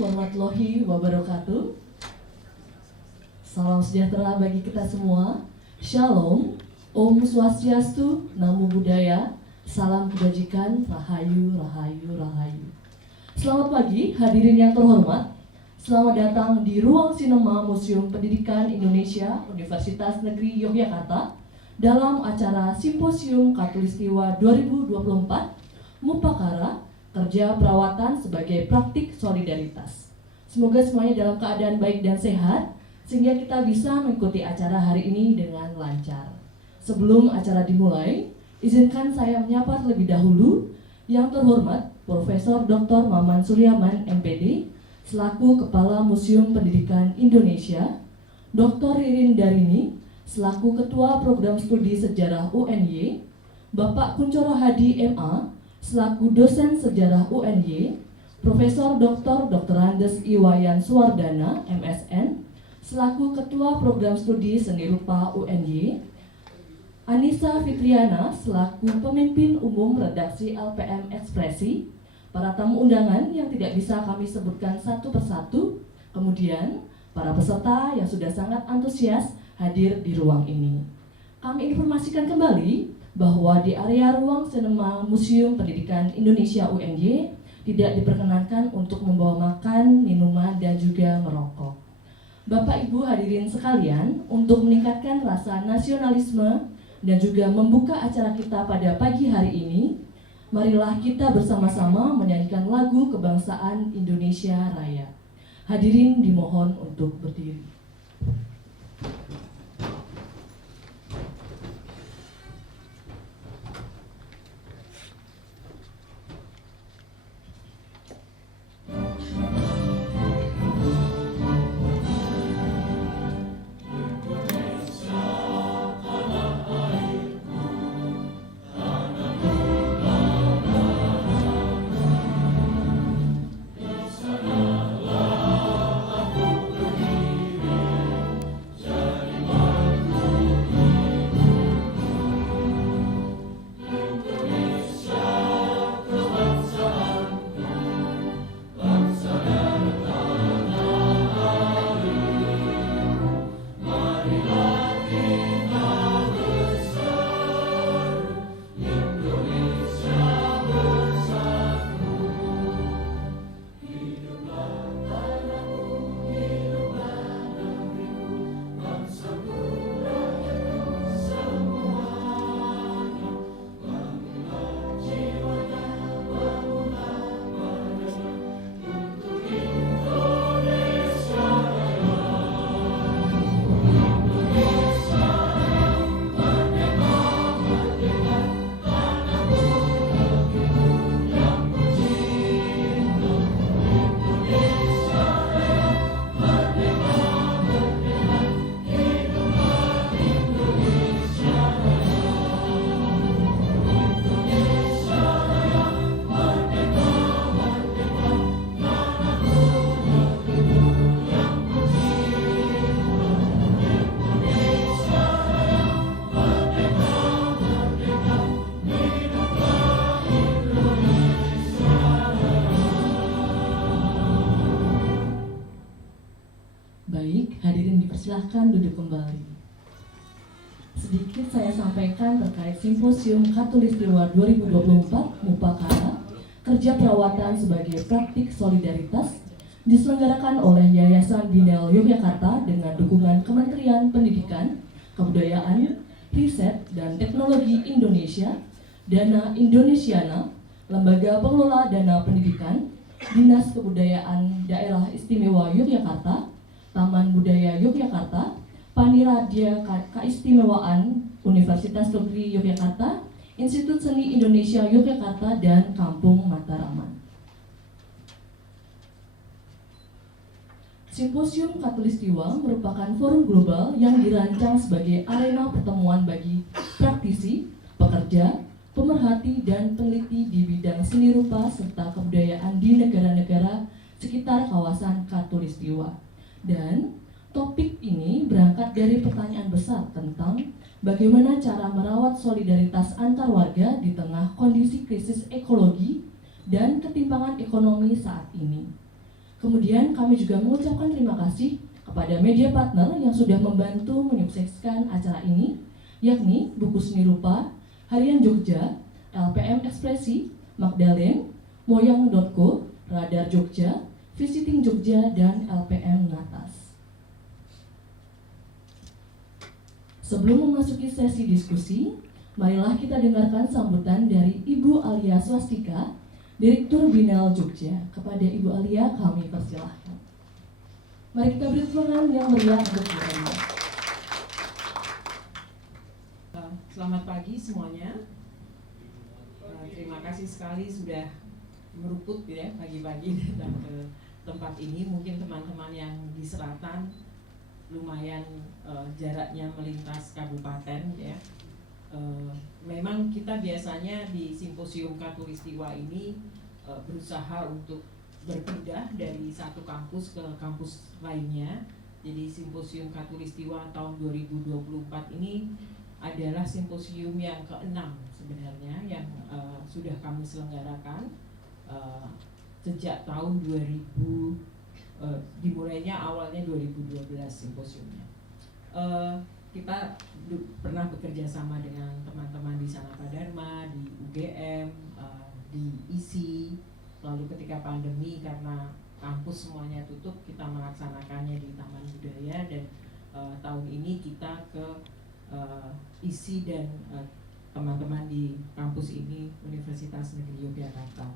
warahmatullahi wabarakatuh. Salam sejahtera bagi kita semua. Shalom, Om Swastiastu, Namo Buddhaya, salam kebajikan, Rahayu, Rahayu, Rahayu. Selamat pagi hadirin yang terhormat. Selamat datang di Ruang Sinema Museum Pendidikan Indonesia Universitas Negeri Yogyakarta dalam acara Simposium Khatulistiwa 2024 Mupakara Kerja Perawatan sebagai Praktik Solidaritas. Semoga semuanya dalam keadaan baik dan sehat sehingga kita bisa mengikuti acara hari ini dengan lancar. Sebelum acara dimulai, izinkan saya menyapa terlebih dahulu yang terhormat Profesor Dr. Maman Suryaman MPD selaku Kepala Museum Pendidikan Indonesia, Dr. Ririn Darini selaku Ketua Program Studi Sejarah UNY, Bapak Kuncoro Hadi MA selaku dosen sejarah UNY, Profesor Dr. Andes Iwayan Suwardana, MSN, selaku Ketua Program Studi Seni Rupa UNY, Anissa Fitriana selaku Pemimpin Umum Redaksi LPM Ekspresi, para tamu undangan yang tidak bisa kami sebutkan satu persatu, kemudian para peserta yang sudah sangat antusias hadir di ruang ini. Kami informasikan kembali bahwa di area ruang sinema Museum Pendidikan Indonesia UNY tidak diperkenankan untuk membawa makan, minuman, dan juga merokok. Bapak Ibu hadirin sekalian, untuk meningkatkan rasa nasionalisme dan juga membuka acara kita pada pagi hari ini, marilah kita bersama-sama menyanyikan lagu kebangsaan Indonesia Raya. Hadirin dimohon untuk berdiri. Baik, hadirin dipersilahkan duduk kembali. Sedikit saya sampaikan terkait Simposium Khatulistiwa 2024 Mupakara Kerja Perawatan sebagai Praktik Solidaritas diselenggarakan oleh Yayasan Binel Yogyakarta dengan dukungan Kementerian Pendidikan, Kebudayaan, Riset, dan Teknologi Indonesia, Dana Indonesiana, Lembaga Pengelola Dana Pendidikan, Dinas Kebudayaan Daerah Istimewa Yogyakarta, Taman Budaya Yogyakarta, Paniradya Keistimewaan Universitas Negeri Yogyakarta, Institut Seni Indonesia Yogyakarta, dan Kampung Mataraman. Simposium Khatulistiwa merupakan forum global yang dirancang sebagai arena pertemuan bagi praktisi, pekerja, pemerhati, dan peneliti di bidang seni rupa serta kebudayaan di negara-negara sekitar kawasan Khatulistiwa. Dan topik ini berangkat dari pertanyaan besar tentang bagaimana cara merawat solidaritas antar warga di tengah kondisi krisis ekologi dan ketimpangan ekonomi saat ini. Kemudian kami juga mengucapkan terima kasih kepada media partner yang sudah membantu menyukseskan acara ini, yakni Buku Seni Rupa, Harian Jogja, LPM Ekspresi, Magdalene, Moyang.co, Radar Jogja, Visiting Jogja, dan LPM Natas. Sebelum memasuki sesi diskusi, marilah kita dengarkan sambutan dari Ibu Alia Swastika, Direktur Binel Jogja. Kepada Ibu Alia kami persilahkan. Mari kita beri tepuk tangan yang meriah untuk Ibu Alia. Selamat pagi semuanya. Terima kasih sekali sudah meruput ya pagi-pagi datang ke tempat ini. Mungkin teman-teman yang di selatan lumayan jaraknya melintas kabupaten ya. Memang kita biasanya di Simposium Katulistiwa ini berusaha untuk berpindah dari satu kampus ke kampus lainnya. Jadi Simposium Katulistiwa tahun 2024 ini adalah simposium yang ke-6 sebenarnya yang sudah kami selenggarakan sejak tahun 2000, dimulainya awalnya 2012 simposiumnya. Kita pernah bekerja sama dengan teman-teman di Sanata Dharma, di UGM, di ISI. Lalu ketika pandemi karena kampus semuanya tutup, kita melaksanakannya di Taman Budaya. Dan tahun ini kita ke ISI dan teman-teman di kampus ini Universitas Negeri Yogyakarta.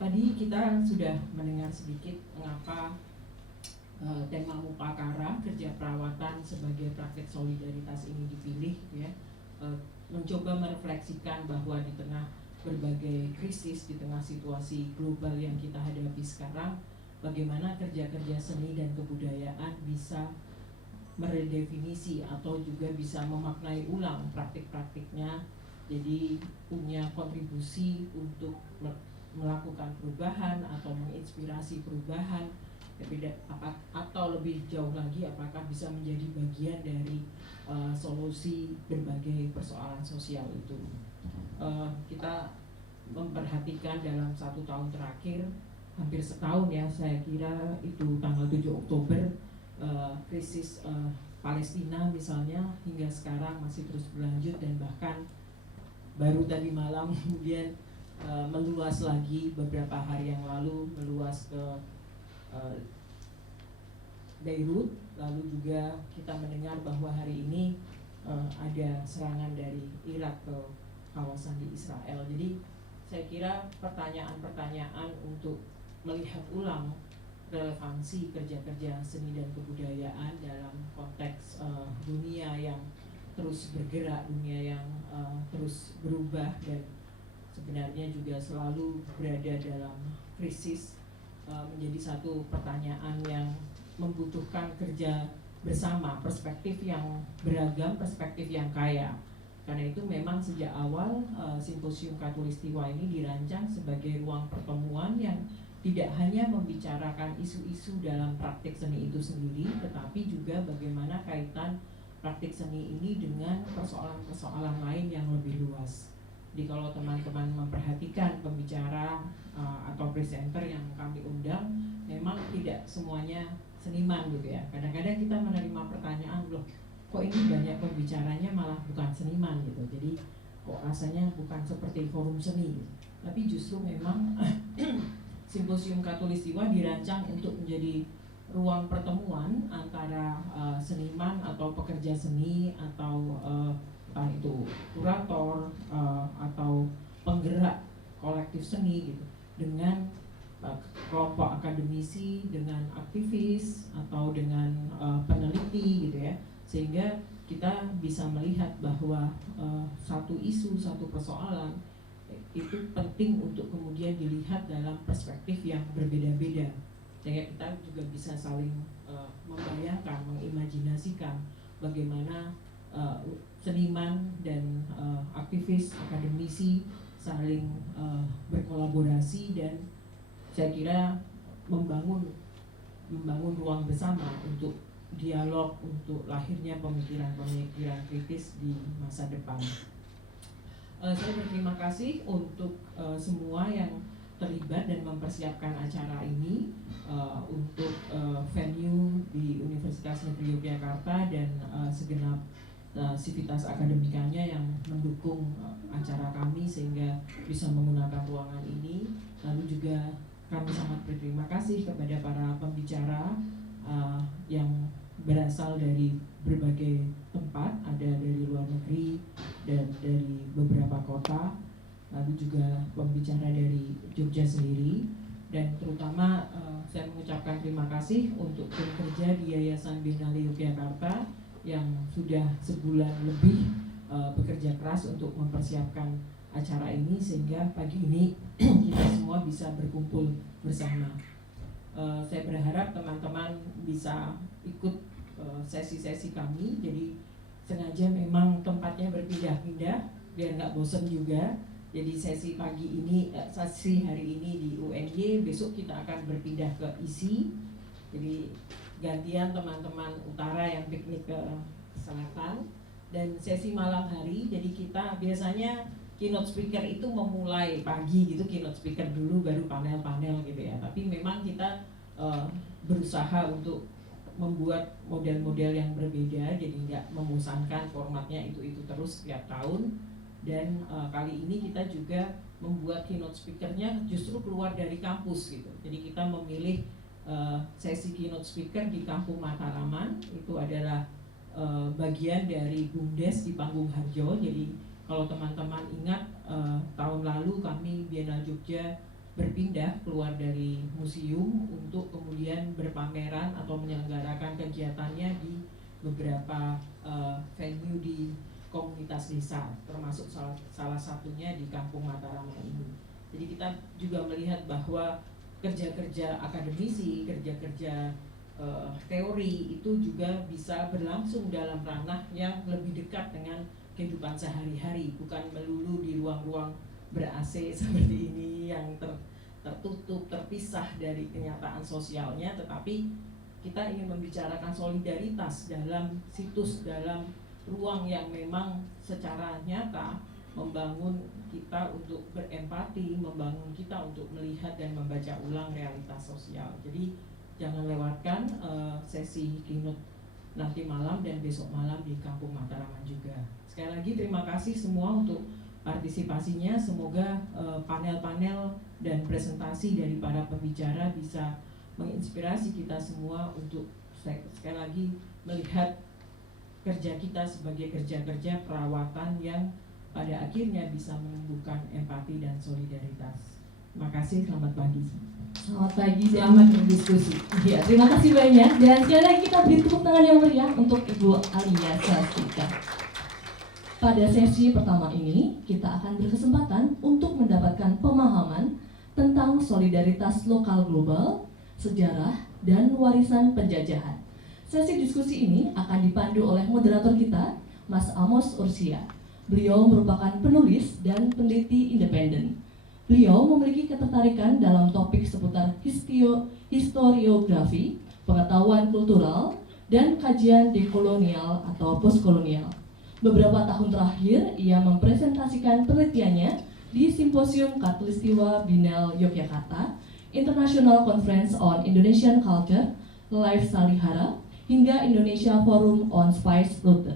Tadi kita sudah mendengar sedikit mengapa tema Mupakara, kerja perawatan sebagai praktek solidaritas ini dipilih ya, mencoba merefleksikan bahwa di tengah berbagai krisis, di tengah situasi global yang kita hadapi sekarang, bagaimana kerja-kerja seni dan kebudayaan bisa meredefinisi atau juga bisa memaknai ulang praktik-praktiknya, jadi punya kontribusi untuk melakukan perubahan atau menginspirasi perubahan, atau lebih jauh lagi apakah bisa menjadi bagian dari solusi berbagai persoalan sosial itu. Kita memperhatikan dalam 1 tahun terakhir, hampir setahun ya saya kira, itu tanggal 7 Oktober krisis Palestina misalnya hingga sekarang masih terus berlanjut, dan bahkan baru tadi malam kemudian meluas lagi, beberapa hari yang lalu meluas ke Beirut. Lalu juga kita mendengar bahwa hari ini ada serangan dari Irak ke kawasan di Israel. Jadi saya kira pertanyaan-pertanyaan untuk melihat ulang relevansi kerja-kerja seni dan kebudayaan dalam konteks dunia yang terus bergerak, dunia yang terus berubah dan sebenarnya juga selalu berada dalam krisis, menjadi satu pertanyaan yang membutuhkan kerja bersama, perspektif yang beragam, perspektif yang kaya. Karena itu memang sejak awal Simposium Katulistiwa ini dirancang sebagai ruang pertemuan yang tidak hanya membicarakan isu-isu dalam praktik seni itu sendiri, tetapi juga bagaimana kaitan praktik seni ini dengan persoalan-persoalan lain yang lebih luas. Jadi kalau teman-teman memperhatikan pembicara atau presenter yang kami undang, memang tidak semuanya seniman gitu ya. Kadang-kadang kita menerima pertanyaan, loh kok ini banyak pembicaranya malah bukan seniman gitu. Jadi kok rasanya bukan seperti forum seni gitu. Tapi justru memang Simposium Katulistiwa dirancang untuk menjadi ruang pertemuan antara seniman atau pekerja seni atau entah itu kurator atau penggerak kolektif seni gitu, dengan kelompok akademisi, dengan aktivis atau dengan peneliti gitu ya, sehingga kita bisa melihat bahwa satu isu, satu persoalan itu penting untuk kemudian dilihat dalam perspektif yang berbeda-beda, sehingga kita juga bisa saling membayangkan, mengimajinasikan bagaimana seniman dan aktivis, akademisi saling berkolaborasi dan saya kira membangun ruang bersama untuk dialog, untuk lahirnya pemikiran-pemikiran kritis di masa depan. Saya berterima kasih untuk semua yang terlibat dan mempersiapkan acara ini untuk venue di Universitas Negeri Yogyakarta dan segenap sivitas akademikanya yang mendukung acara kami sehingga bisa menggunakan ruangan ini. Lalu juga kami sangat berterima kasih kepada para pembicara yang berasal dari berbagai tempat, ada dari luar negeri dan dari beberapa kota, lalu juga pembicara dari Jogja sendiri, dan terutama saya mengucapkan terima kasih untuk tim kerja di Yayasan Biennale Yogyakarta yang sudah sebulan lebih bekerja keras untuk mempersiapkan acara ini sehingga pagi ini kita semua bisa berkumpul bersama. Saya berharap teman-teman bisa ikut sesi-sesi kami, jadi sengaja memang tempatnya berpindah-pindah biar nggak bosan juga. Jadi sesi pagi ini, sesi hari ini di UNY, besok kita akan berpindah ke ISI. Jadi gantian teman-teman utara yang piknik ke selatan, dan sesi malam hari. Jadi kita biasanya keynote speaker itu memulai pagi gitu, keynote speaker dulu baru panel-panel gitu ya. Tapi memang kita berusaha untuk membuat model-model yang berbeda, jadi nggak membosankan, formatnya itu terus setiap tahun. Dan kali ini kita juga membuat keynote speakernya justru keluar dari kampus gitu. Jadi kita memilih sesi keynote speaker di Kampung Mataraman, itu adalah bagian dari BUMDes di Panggung Harjo. Jadi kalau teman-teman ingat tahun lalu kami Biennale Jogja berpindah keluar dari museum untuk kemudian berpameran atau menyelenggarakan kegiatannya di beberapa venue di komunitas desa, termasuk salah satunya di Kampung Mataraman ini. Jadi kita juga melihat bahwa kerja-kerja akademisi, kerja-kerja teori itu juga bisa berlangsung dalam ranah yang lebih dekat dengan kehidupan sehari-hari, bukan melulu di ruang-ruang ber-AC seperti ini yang tertutup, terpisah dari kenyataan sosialnya, tetapi kita ingin membicarakan solidaritas dalam situs, dalam ruang yang memang secara nyata membangun kita untuk berempati, membangun kita untuk melihat dan membaca ulang realitas sosial. Jadi jangan lewatkan sesi keynote nanti malam dan besok malam di Kampung Mataraman juga. Sekali lagi terima kasih semua untuk partisipasinya. Semoga panel-panel dan presentasi dari para pembicara bisa menginspirasi kita semua untuk sekali lagi melihat kerja kita sebagai kerja-kerja perawatan yang pada akhirnya bisa menumbuhkan empati dan solidaritas. Terima kasih, selamat pagi. Selamat pagi, selamat berdiskusi. Ya, terima kasih banyak. Dan sekali lagi kita beri tepuk tangan yang meriah untuk Ibu Alia Sastika. Pada sesi pertama ini, kita akan berkesempatan untuk mendapatkan pemahaman tentang solidaritas lokal global, sejarah, dan warisan penjajahan. Sesi diskusi ini akan dipandu oleh moderator kita, Mas Amos Ursia. Beliau merupakan penulis dan peneliti independen. Beliau memiliki ketertarikan dalam topik seputar historiografi, pengetahuan kultural, dan kajian dekolonial atau postkolonial. Beberapa tahun terakhir, ia mempresentasikan penelitiannya di Simposium Khatulistiwa Biennale Yogyakarta, International Conference on Indonesian Culture, Live Salihara, hingga Indonesia Forum on Spice Route.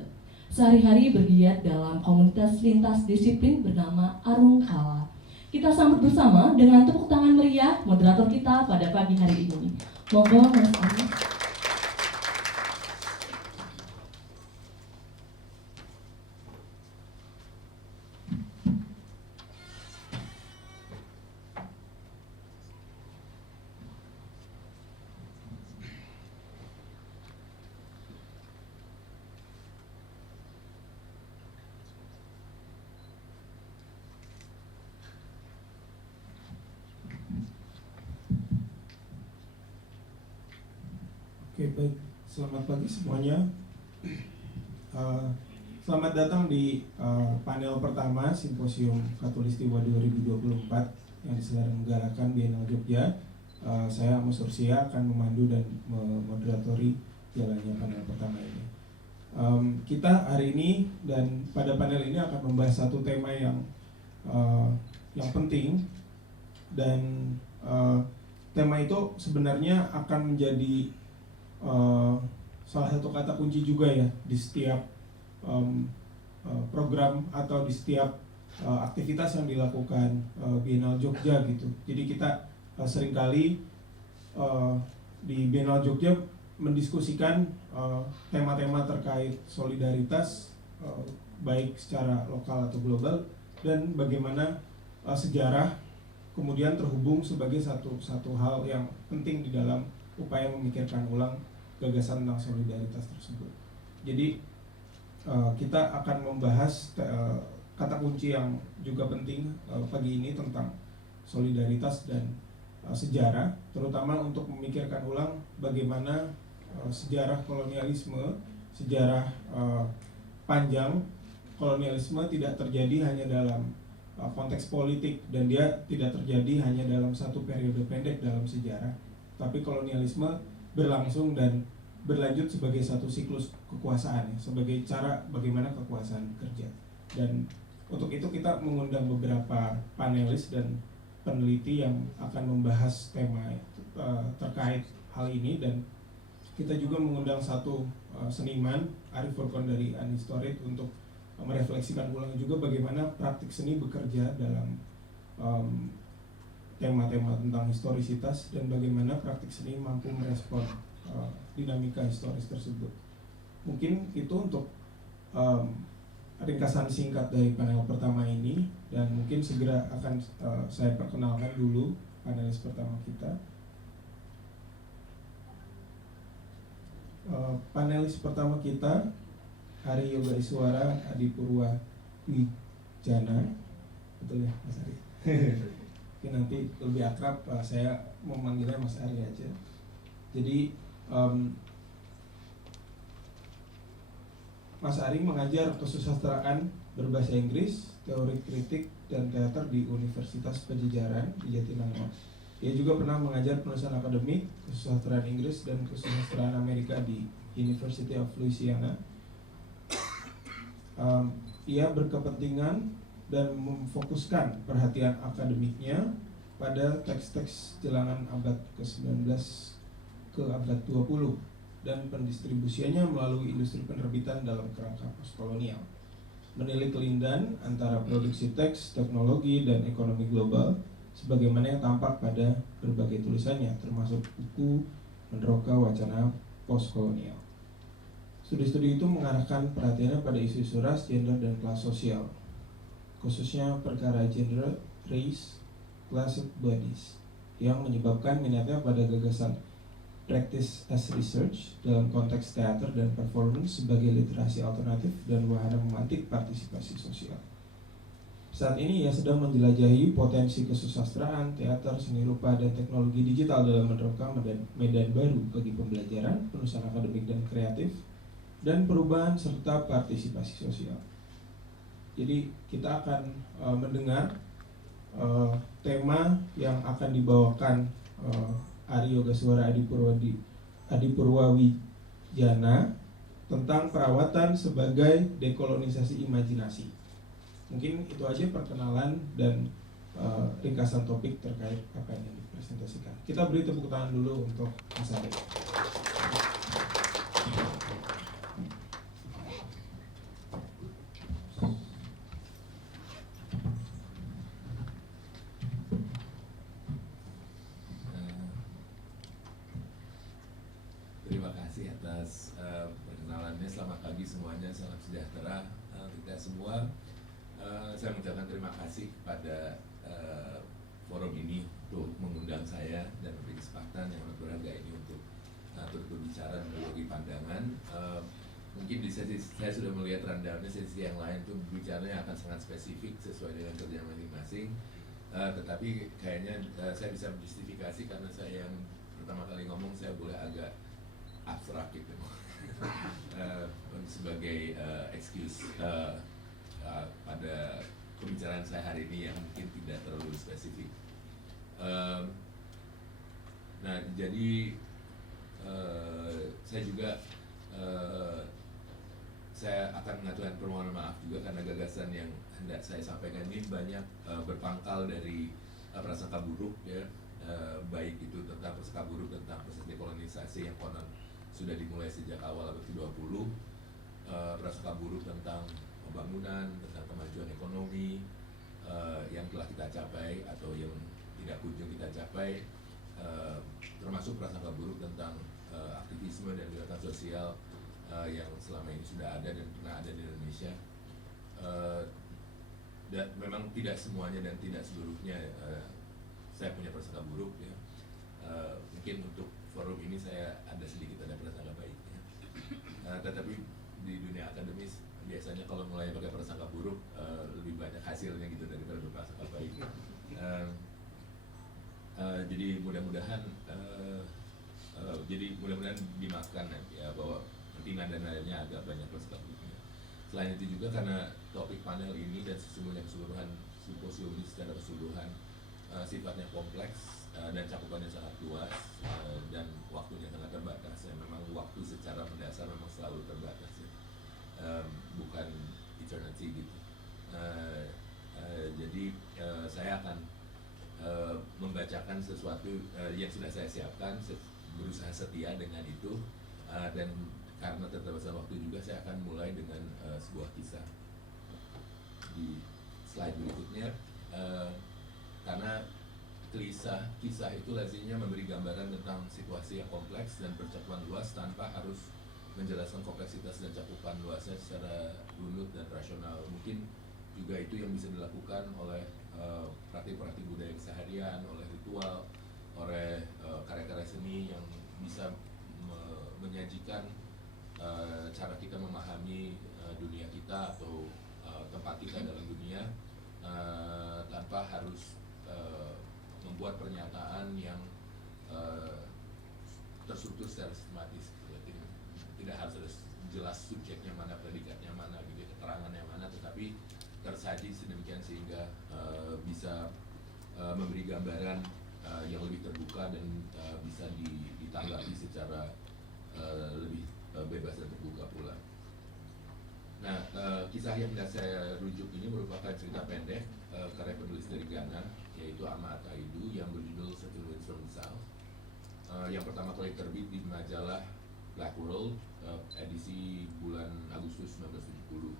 Sehari-hari bergiat dalam komunitas lintas disiplin bernama Arung Kala. Kita sambut bersama dengan tepuk tangan meriah moderator kita pada pagi hari ini. Monggo Mas Amos. Oke, baik. Selamat pagi semuanya. Selamat datang di panel pertama Simposium Khatulistiwa 2024 yang diselenggarakan Biennale Jogja. Saya Amos Ursia akan memandu dan memoderatori jalannya panel pertama ini. Kita hari ini dan pada panel ini akan membahas satu tema yang penting dan tema itu sebenarnya akan menjadi salah satu kata kunci juga ya di setiap program atau di setiap aktivitas yang dilakukan Biennale Jogja gitu. Jadi kita seringkali di Biennale Jogja mendiskusikan tema-tema terkait solidaritas baik secara lokal atau global, dan bagaimana sejarah kemudian terhubung sebagai satu hal yang penting di dalam upaya memikirkan ulang gagasan tentang solidaritas tersebut. Jadi kita akan membahas kata kunci yang juga penting pagi ini tentang solidaritas dan sejarah, terutama untuk memikirkan ulang bagaimana sejarah kolonialisme, sejarah panjang kolonialisme tidak terjadi hanya dalam konteks politik, dan dia tidak terjadi hanya dalam satu periode pendek dalam sejarah, tapi kolonialisme berlangsung dan berlanjut sebagai satu siklus kekuasaan, sebagai cara bagaimana kekuasaan bekerja. Dan untuk itu kita mengundang beberapa panelis dan peneliti yang akan membahas tema terkait hal ini, dan kita juga mengundang satu seniman, Arif Furqon dari Anistorit, untuk merefleksikan ulang juga bagaimana praktik seni bekerja dalam tema-tema tentang historisitas, dan bagaimana praktik seni mampu merespon dinamika historis tersebut. Mungkin itu untuk ringkasan singkat dari panel pertama ini, dan mungkin segera akan saya perkenalkan dulu panelis pertama kita. Panelis pertama kita Ari Yoga Iswara Adipurwa Wijana, betul ya Mas Ari? Mungkin nanti lebih akrab saya mau manggilnya Mas Ari aja. Jadi Mas Ari mengajar kesusastraan berbahasa Inggris, teori kritik, dan teater di Universitas Pajajaran di Jatinangor. Ia juga pernah mengajar penulisan akademik, kesusastraan Inggris, dan kesusastraan Amerika di University of Louisiana. Ia berkepentingan dan memfokuskan perhatian akademiknya pada teks-teks jelangan abad ke-19 ke abad 20 dan pendistribusiannya melalui industri penerbitan dalam kerangka postkolonial. Menilik kelindahan antara produksi teks, teknologi, dan ekonomi global sebagaimana yang tampak pada berbagai tulisannya, termasuk buku Mendroka Wacana Postkolonial. Studi-studi itu mengarahkan perhatiannya pada isu-isu ras, gender, dan kelas sosial, khususnya perkara gender, race, class bodies, yang menyebabkan minatnya pada gagasan practice as research dalam konteks teater dan performance sebagai literasi alternatif dan wahana memantik partisipasi sosial. Saat ini ia sedang menjelajahi potensi kesusastraan, teater, seni rupa, dan teknologi digital dalam menerapkan medan baru bagi pembelajaran, penulisan akademik dan kreatif, dan perubahan serta partisipasi sosial. Jadi kita akan mendengar tema yang akan dibawakan Ari Yoga Iswara Adipurwa Wijana tentang perawatan sebagai dekolonisasi imajinasi. Mungkin itu aja perkenalan dan ringkasan topik terkait apa yang dipresentasikan. Kita beri tepuk tangan dulu untuk Mas Ari. Terima kasih atas perkenalannya. Selamat pagi semuanya, salam sejahtera kita semua. Saya mengucapkan terima kasih kepada forum ini untuk mengundang saya dan memberi kesempatan yang berharga ini untuk turut berbicara dan berbagi pandangan. Mungkin di sesi saya sudah melihat rundown-nya, sesi yang lain itu bicaranya akan sangat spesifik sesuai dengan kerja masing-masing. Tetapi kayaknya saya bisa menjustifikasi karena saya yang pertama kali ngomong saya boleh agak abstrak gitu sebagai excuse pada pembicaraan saya hari ini yang mungkin tidak terlalu spesifik. Nah, jadi saya juga saya akan mengaturkan permohonan maaf juga karena gagasan yang hendak saya sampaikan ini banyak berpangkal dari prasangka buruk ya, baik itu tentang prasangka buruk tentang proses dekolonisasi yang konon sudah dimulai sejak awal abad ke-20, prasangka buruk tentang pembangunan, tentang kemajuan ekonomi yang telah kita capai atau yang tidak kunjung kita capai, termasuk prasangka buruk tentang aktivisme dan gerakan sosial yang selama ini sudah ada dan pernah ada di Indonesia. Dan memang tidak semuanya dan tidak seluruhnya saya punya prasangka buruk ya. Mungkin untuk forum ini saya ada sedikit ada prasangka baiknya. Tetapi di dunia akademis biasanya kalau mulai pakai prasangka buruk lebih banyak hasilnya gitu daripada berprasangka baik. Jadi mudah-mudahan dimakan nanti ya, bahwa nanti nada-nadanya agak banyak prasangka buruknya. Selain itu juga karena topik panel ini dan sesungguhnya keseluruhan simposium ini secara keseluruhan sifatnya kompleks dan cakupannya sangat luas dan waktunya sangat terbatas ya. Memang waktu secara mendasar memang selalu terbatas ya. Bukan eternity gitu. Jadi saya akan membacakan sesuatu yang sudah saya siapkan, berusaha setia dengan itu, dan karena keterbatasan waktu juga saya akan mulai dengan sebuah kisah di slide berikutnya. Karena kisah itu lazimnya memberi gambaran tentang situasi yang kompleks dan bercakupan luas tanpa harus menjelaskan kompleksitas dan cakupan luasnya secara runut dan rasional. Mungkin juga itu yang bisa dilakukan oleh praktik-praktik budaya keseharian, oleh ritual, oleh karya-karya seni yang bisa menyajikan cara kita memahami dunia kita atau tempat kita dalam dunia tanpa harus membuat pernyataan yang terstruktur secara sistematis. Tidak harus ada jelas subjeknya mana, predikatnya mana, gitu, keterangannya mana, tetapi tersaji sedemikian sehingga bisa memberi gambaran yang lebih terbuka dan bisa ditanggapi secara lebih bebas dan terbuka pula. Nah, kisah yang hendak saya rujuk ini merupakan cerita pendek karya penulis dari Ghana, yaitu Ama Ataidu, yang berjudul Certain Winds from the South, yang pertama kali terbit di majalah Black World edisi bulan Agustus 1970.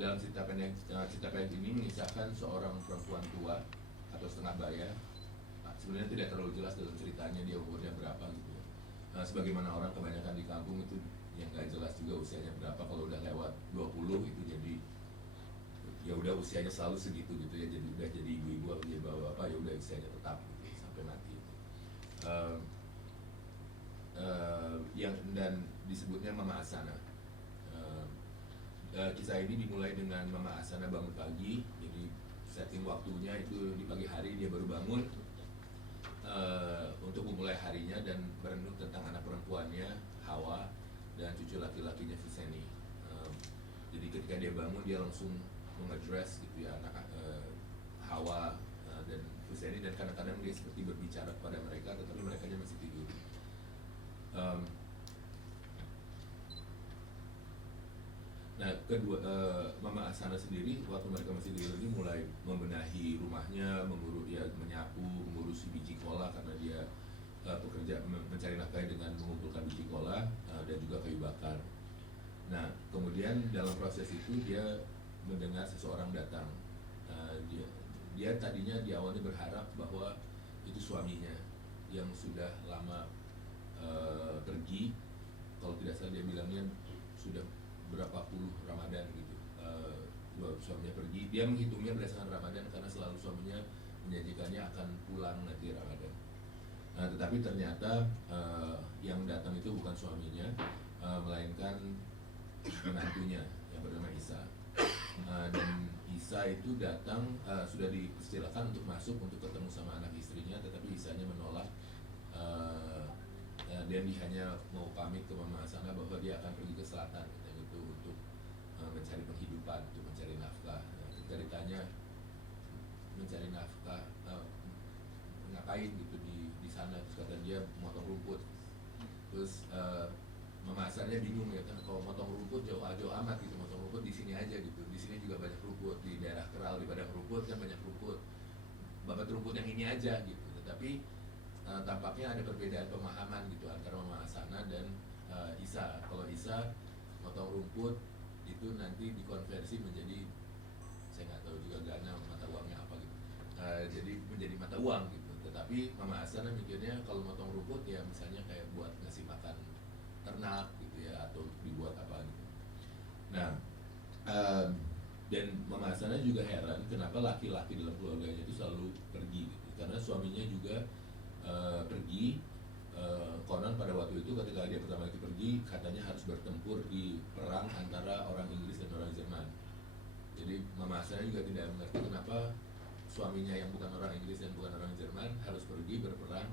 Dalam cerita pendek ini mengisahkan seorang perempuan tua atau setengah baya. Sebenarnya tidak terlalu jelas dalam ceritanya dia umurnya berapa gitu ya. Sebagaimana orang kebanyakan di kampung itu yang nggak jelas juga usianya berapa. Kalau udah lewat 20 itu jadi ya udah usianya selalu segitu gitu ya. Jadi udah jadi ibu-ibu atau jadi bapak-bapak ya udah usianya tetap gitu, sampai mati. Yang dan disebutnya Mama Asana. Kisah ini dimulai dengan Mama Asana bangun pagi, jadi setting waktunya itu di pagi hari dia baru bangun untuk memulai harinya dan merenung tentang anak perempuannya Hawa dan cucu laki-lakinya Fuseni. Jadi ketika dia bangun dia langsung mengadres gitu ya anak Hawa dan Fuseni, dan kadang-kadang dia seperti berbicara kepada mereka tetapi mereka masih tidur. Nah, kedua Mama Asana sendiri waktu mereka masih tidur ini mulai membenahi rumahnya, menyapu, mengurusi biji kola karena dia bekerja mencari nafkah dengan mengumpulkan biji kola dan juga kayu bakar. Nah, kemudian dalam proses itu dia mendengar seseorang datang. Dia tadinya di awalnya berharap bahwa itu suaminya yang sudah lama pergi. Kalau tidak salah dia bilangnya sudah berapa puluh Ramadan gitu. Suaminya pergi, dia menghitungnya berdasarkan Ramadan karena selalu suaminya menjanjikannya akan pulang nanti Ramadan. Tetapi ternyata yang datang itu bukan suaminya, melainkan menantunya yang bernama Isa. Dan Isa itu datang sudah dipersilakan untuk masuk untuk ketemu sama anak istrinya, tetapi Isanya menolak. Dan dia hanya mau pamit ke Mama Asana bahwa dia akan pergi ke selatan gitu, untuk mencari penghidupan, untuk mencari nafkah. Ketika ditanya mencari nafkah ngapain gitu di sana, terus kata dia motong rumput. Terus Mama Asananya bingung ya kan, kalau motong rumput jauh amat gitu, motong rumput di sini aja gitu. Di sini juga banyak rumput, di daerah Keral di padang rumput kan banyak rumput. babat rumput yang ini aja gitu. Tetapi tampaknya ada perbedaan pemahaman gitu antara Mama Asana dan Isa. Kalau Isa potong rumput itu nanti dikonversi menjadi, saya nggak tahu juga Ghana mata uangnya apa gitu, jadi menjadi mata uang gitu. Tetapi Mama Asana mikirnya kalau motong rumput ya misalnya kayak buat ngasih makan ternak gitu ya, atau dibuat apa gitu. Nah, dan Mama Asana juga heran kenapa laki-laki dalam keluarganya itu selalu pergi gitu, karena suaminya juga pergi. Konon pada waktu itu ketika dia pertama kali pergi katanya harus bertempur di perang antara orang Inggris dan orang Jerman. Jadi Mama Asana juga tidak mengerti kenapa suaminya yang bukan orang Inggris dan bukan orang Jerman harus pergi berperang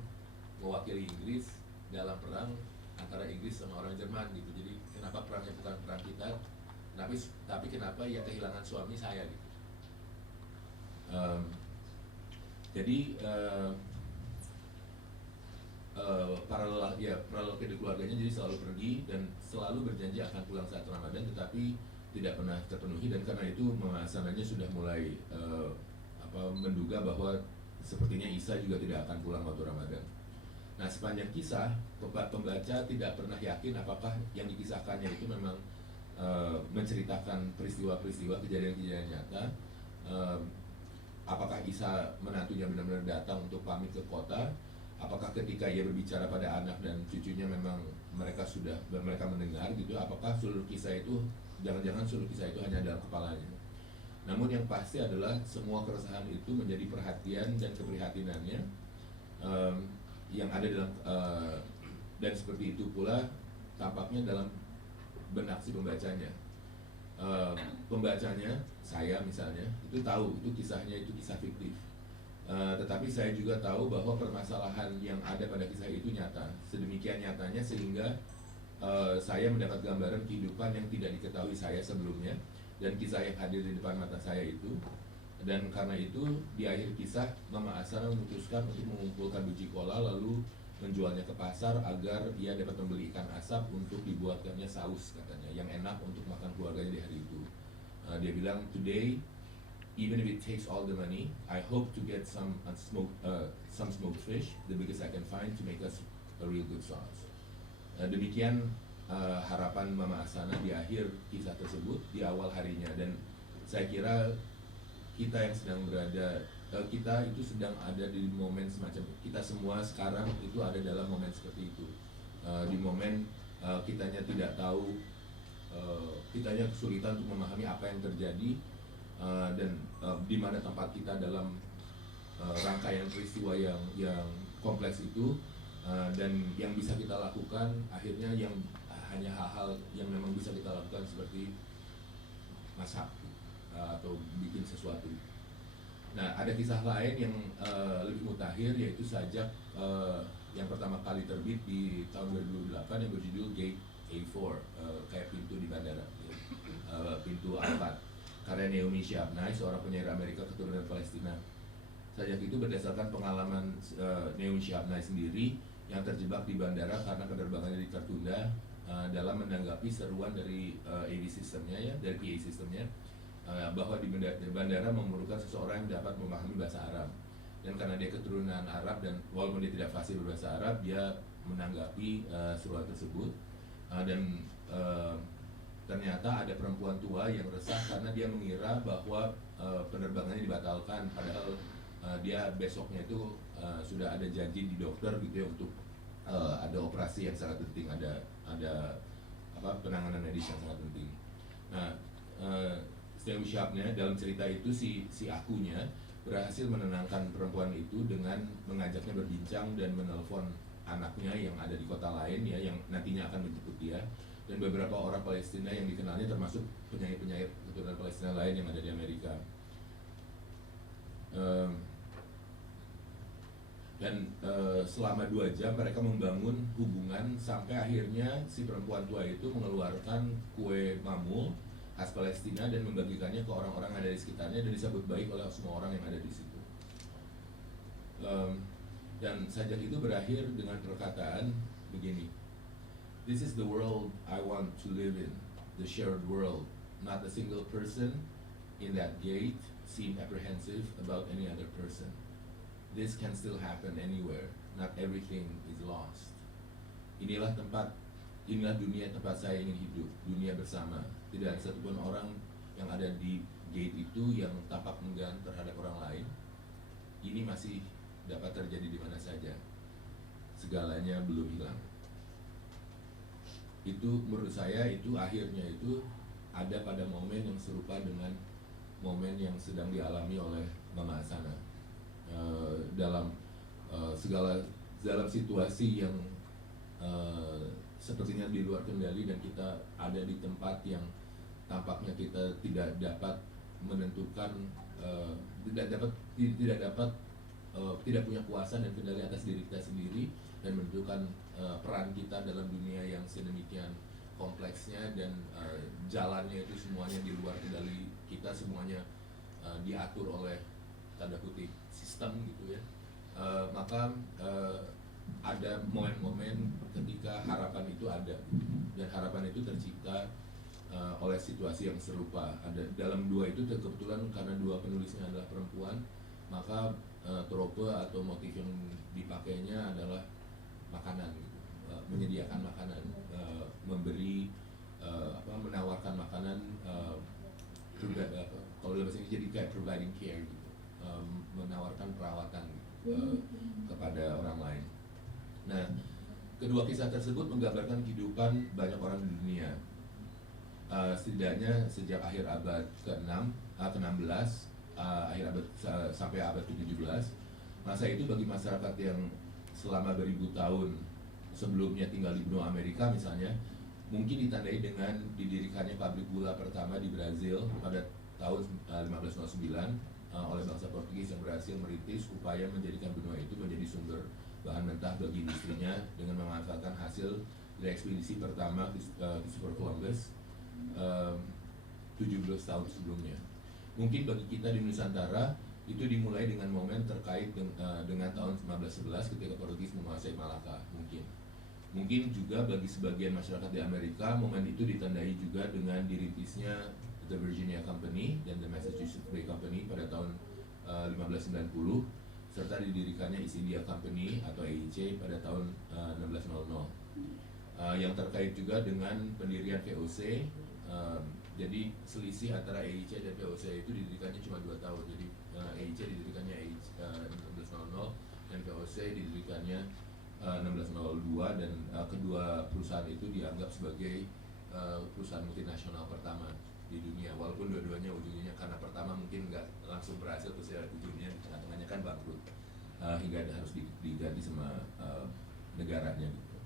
mewakili Inggris dalam perang antara Inggris sama orang Jerman gitu. Jadi kenapa perangnya bukan perang kita, tapi kenapa ya kehilangan suami saya gitu. Jadi para lelaki di keluarganya jadi selalu pergi dan selalu berjanji akan pulang saat Ramadan, tetapi tidak pernah terpenuhi. Dan karena itu Mama Asananya sudah mulai menduga bahwa sepertinya Isa juga tidak akan pulang waktu Ramadan. Nah, sepanjang kisah pembaca tidak pernah yakin apakah yang dikisahkannya itu memang menceritakan peristiwa-peristiwa, kejadian-kejadian nyata. Apakah Isa menantunya benar-benar datang untuk pamit ke kota? Apakah ketika ia berbicara pada anak dan cucunya memang mereka mendengar gitu? Apakah seluruh kisah itu, jangan-jangan seluruh kisah itu hanya dalam kepalanya? Namun yang pasti adalah semua keresahan itu menjadi perhatian dan keprihatinannya yang ada dalam dan seperti itu pula tampaknya dalam benak si pembacanya. Pembacanya, saya misalnya, itu tahu itu kisahnya itu kisah fiktif. Tetapi saya juga tahu bahwa permasalahan yang ada pada kisah itu nyata, sedemikian nyatanya sehingga saya mendapat gambaran kehidupan yang tidak diketahui saya sebelumnya dan kisah yang hadir di depan mata saya itu. Dan karena itu di akhir kisah Mama Asana memutuskan untuk mengumpulkan biji kola lalu menjualnya ke pasar agar ia dapat membeli ikan asap untuk dibuatkannya saus katanya yang enak untuk makan keluarganya di hari itu. Dia bilang, today even if it takes all the money, I hope to get some smoked fish, the biggest I can find, to make us a real good sauce. Demikian harapan Mama Asana di akhir kisah tersebut di awal harinya. Dan saya kira kita yang sedang berada, kita itu sedang ada di momen semacam, kita semua sekarang itu ada dalam momen seperti itu. Di momen kitanya tidak tahu, kitanya kesulitan untuk memahami apa yang terjadi, dan di mana tempat kita dalam rangkaian peristiwa yang kompleks itu, dan yang bisa kita lakukan akhirnya yang hanya hal-hal yang memang bisa kita lakukan seperti masak atau bikin sesuatu. Nah, ada kisah lain yang lebih mutakhir, yaitu sajak yang pertama kali terbit di tahun 2008 yang berjudul Gate A4, kayak pintu di bandara, pintu A4, karya Naomi Shihab-Nye, seorang penyair Amerika keturunan Palestina. Sajak itu berdasarkan pengalaman Naomi Shihab-Nye sendiri yang terjebak di bandara karena penerbangannya tertunda, dalam menanggapi seruan dari AV sistemnya, ya, dari PA sistemnya, bahwa di bandara memerlukan seseorang yang dapat memahami bahasa Arab. Dan karena dia keturunan Arab dan walaupun dia tidak fasih berbahasa Arab, dia menanggapi seruan tersebut. Dan ternyata ada perempuan tua yang resah karena dia mengira bahwa penerbangannya dibatalkan, padahal dia besoknya itu sudah ada janji di dokter gitu ya untuk ada operasi yang sangat penting, ada penanganan medis yang sangat penting. Nah, Naomi Shihab-Nye dalam cerita itu si akunya berhasil menenangkan perempuan itu dengan mengajaknya berbincang dan menelpon anaknya yang ada di kota lain, ya, yang nantinya akan menjemput dia, dan beberapa orang Palestina yang dikenalnya, termasuk penyair-penyair keturunan Palestina lain yang ada di Amerika. Selama 2 jam mereka membangun hubungan sampai akhirnya si perempuan tua itu mengeluarkan kue mamul khas Palestina dan membagikannya ke orang-orang yang ada di sekitarnya dan disambut baik oleh semua orang yang ada di situ. Dan sajak itu berakhir dengan perkataan begini, "This is the world I want to live in, the shared world. Not a single person in that gate seemed apprehensive about any other person." this can still happen anywhere. Not everything is lost. Inilah dunia tempat saya ingin hidup, dunia bersama. Tidak ada satupun orang yang ada di gate itu yang tampak enggan terhadap orang lain. Ini masih dapat terjadi di mana saja. Segalanya belum hilang. Itu menurut saya itu akhirnya itu ada pada momen yang serupa dengan momen yang sedang dialami oleh Mama Asana. Dalam situasi yang sepertinya di luar kendali dan kita ada di tempat yang tampaknya kita tidak dapat menentukan, tidak punya kuasa dan kendali atas diri kita sendiri dan menentukan peran kita dalam dunia yang sedemikian kompleksnya dan jalannya itu semuanya di luar kendali kita, semuanya diatur oleh tanda kutip sistem gitu ya. Maka ada momen-momen ketika harapan itu ada dan harapan itu tercipta oleh situasi yang serupa. Ada dalam dua itu kebetulan karena dua penulisnya adalah perempuan, maka trope atau motif yang dipakainya adalah makanan, gitu. Menyediakan makanan, menawarkan makanan, kalau dalam bahasa Inggris jadi kayak providing care gitu, menawarkan perawatan kepada orang lain. Nah, kedua kisah tersebut menggambarkan kehidupan banyak orang di dunia. Setidaknya sejak akhir abad ke-16, akhir abad sampai abad ke-17. Masa itu bagi masyarakat yang selama beribu tahun sebelumnya tinggal di benua Amerika misalnya, mungkin ditandai dengan didirikannya pabrik gula pertama di Brazil pada tahun 1509 oleh bangsa Portugis yang berhasil merintis upaya menjadikan benua itu menjadi sumber bahan mentah bagi industrinya dengan memanfaatkan hasil dari ekspedisi pertama Christopher Columbus 17 tahun sebelumnya. Mungkin bagi kita di Nusantara itu dimulai dengan momen terkait dengan tahun 1911 ketika Portugis menguasai Malaka. Mungkin juga bagi sebagian masyarakat di Amerika momen itu ditandai juga dengan dirintisnya The Virginia Company dan The Massachusetts Bay Company pada tahun 1590 serta didirikannya East India Company atau EIC pada tahun 1600. Yang terkait juga dengan pendirian VOC. Jadi selisih antara EIC dan VOC itu didirikannya cuma 2 tahun. Jadi EIC didirikannya 1600 dan VOC didirikannya 1602 dan kedua perusahaan itu dianggap sebagai perusahaan multinasional pertama di dunia, walaupun dua-duanya ujungnya karena pertama mungkin nggak langsung berhasil, terus ya ujungnya tengah-tengahnya kan bangkrut hingga harus diganti sama negaranya gitu.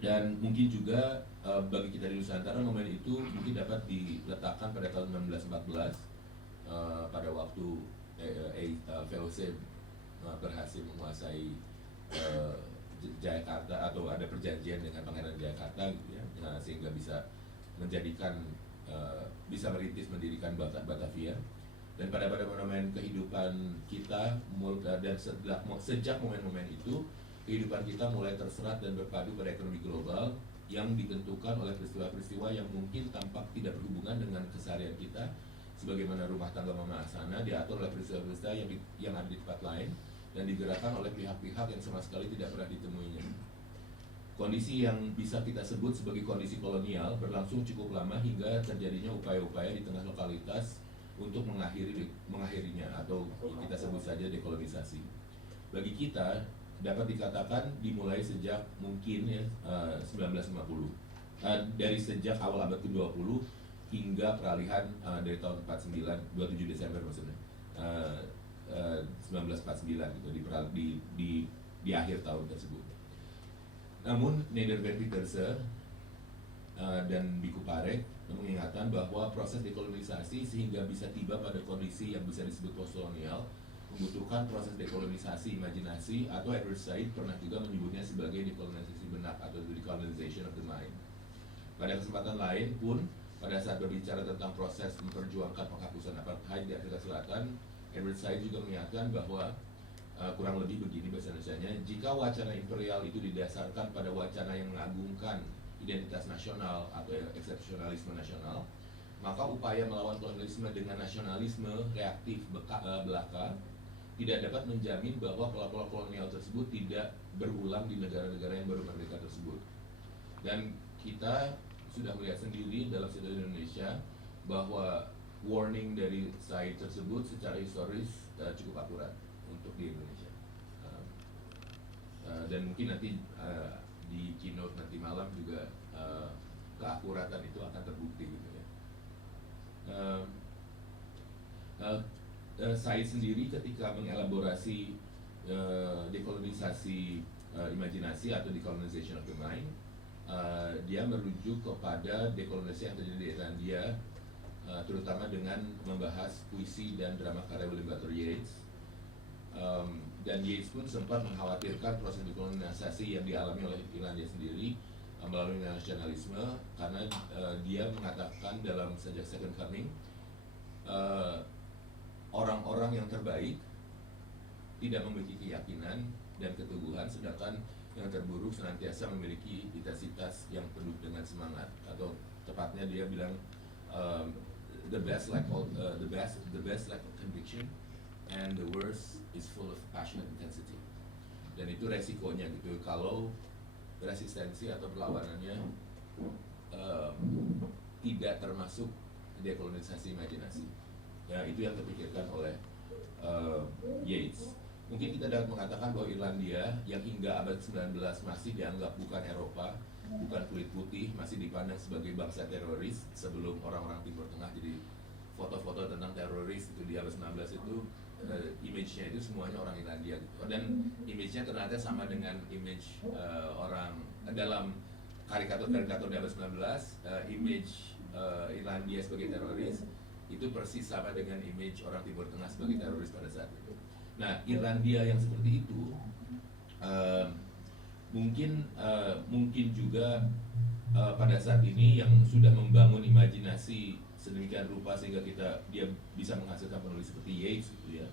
Dan mungkin juga bagi kita di Nusantara momen itu mungkin dapat diletakkan pada tahun 1914 pada waktu VOC berhasil menguasai Jakarta atau ada perjanjian dengan Pangeran Jakarta gitu ya, sehingga bisa menjadikan bisa mendirikan Batavia. Dan pada momen kehidupan kita dan sejak momen-momen itu kehidupan kita mulai terserat dan berpadu pada ekonomi global yang ditentukan oleh peristiwa-peristiwa yang mungkin tampak tidak berhubungan dengan keseharian kita, sebagaimana rumah tangga Mama Asana diatur oleh peristiwa-peristiwa yang ada di tempat lain dan digerakkan oleh pihak-pihak yang sama sekali tidak pernah ditemuinya. Kondisi yang bisa kita sebut sebagai kondisi kolonial berlangsung cukup lama hingga terjadinya upaya-upaya di tengah lokalitas untuk mengakhirinya atau kita sebut saja dekolonisasi. Bagi kita dapat dikatakan dimulai sejak mungkin ya 1950, dari sejak awal abad ke-20 hingga peralihan dari tahun 27 Desember maksudnya 1949 gitu di akhir tahun tersebut. Namun Nederland Petersen dan Biku Parek mengingatkan bahwa proses dekolonisasi sehingga bisa tiba pada kondisi yang bisa disebut postkolonial membutuhkan proses dekolonisasi imajinasi atau Edward Said pernah juga menyebutnya sebagai dekolonisasi benak atau decolonization of the mind. Pada kesempatan lain pun pada saat berbicara tentang proses memperjuangkan penghapusan apartheid di Afrika Selatan, Edward Said juga mengingatkan bahwa kurang lebih begini bahasa Indonesianya, jika wacana imperial itu didasarkan pada wacana yang mengagungkan identitas nasional atau eksepsionalisme nasional, maka upaya melawan kolonialisme dengan nasionalisme reaktif belaka tidak dapat menjamin bahwa pola-pola kolonial tersebut tidak berulang di negara-negara yang baru merdeka tersebut. Dan kita sudah melihat sendiri dalam sejarah Indonesia bahwa warning dari Said tersebut secara historis cukup akurat untuk di Indonesia. Dan mungkin nanti di keynote nanti malam juga keakuratan itu akan terbukti gitu ya. Said sendiri ketika mengelaborasi dekolonisasi imajinasi atau decolonization of the mind, dia merujuk kepada dekolonisasi yang terjadi di Irlandia, terutama dengan membahas puisi dan drama karya William Butler Yeats. Dan Yeats pun sempat mengkhawatirkan proses dekolonisasi yang dialami oleh Irlandia sendiri melalui nasionalisme, karena dia mengatakan dalam sejak Second Coming, orang-orang yang terbaik tidak memiliki keyakinan dan keteguhan, sedangkan yang terburuk senantiasa memiliki intensitas yang penuh dengan semangat. Atau tepatnya dia bilang the best lack of conviction and the worst is full of passionate intensity. Dan itu resikonya gitu kalau resistensi atau perlawanannya tidak termasuk dekolonisasi imajinasi. Ya, itu yang terpikirkan oleh Yeats. Mungkin kita dapat mengatakan bahwa Irlandia yang hingga abad 19 masih dianggap bukan Eropa, bukan kulit putih, masih dipandang sebagai bangsa teroris sebelum orang-orang Timur Tengah. Jadi foto-foto tentang teroris itu di abad 19 itu image-nya itu semuanya orang Irlandia gitu. Dan image-nya ternyata sama dengan image orang dalam karikatur-karikatur di abad 19, image Irlandia sebagai teroris itu persis sama dengan image orang Timur Tengah sebagai teroris pada saat itu. Nah, Irlandia yang seperti itu mungkin juga pada saat ini yang sudah membangun imajinasi sedemikian rupa sehingga dia bisa menghasilkan penulis seperti Yeats gitu ya.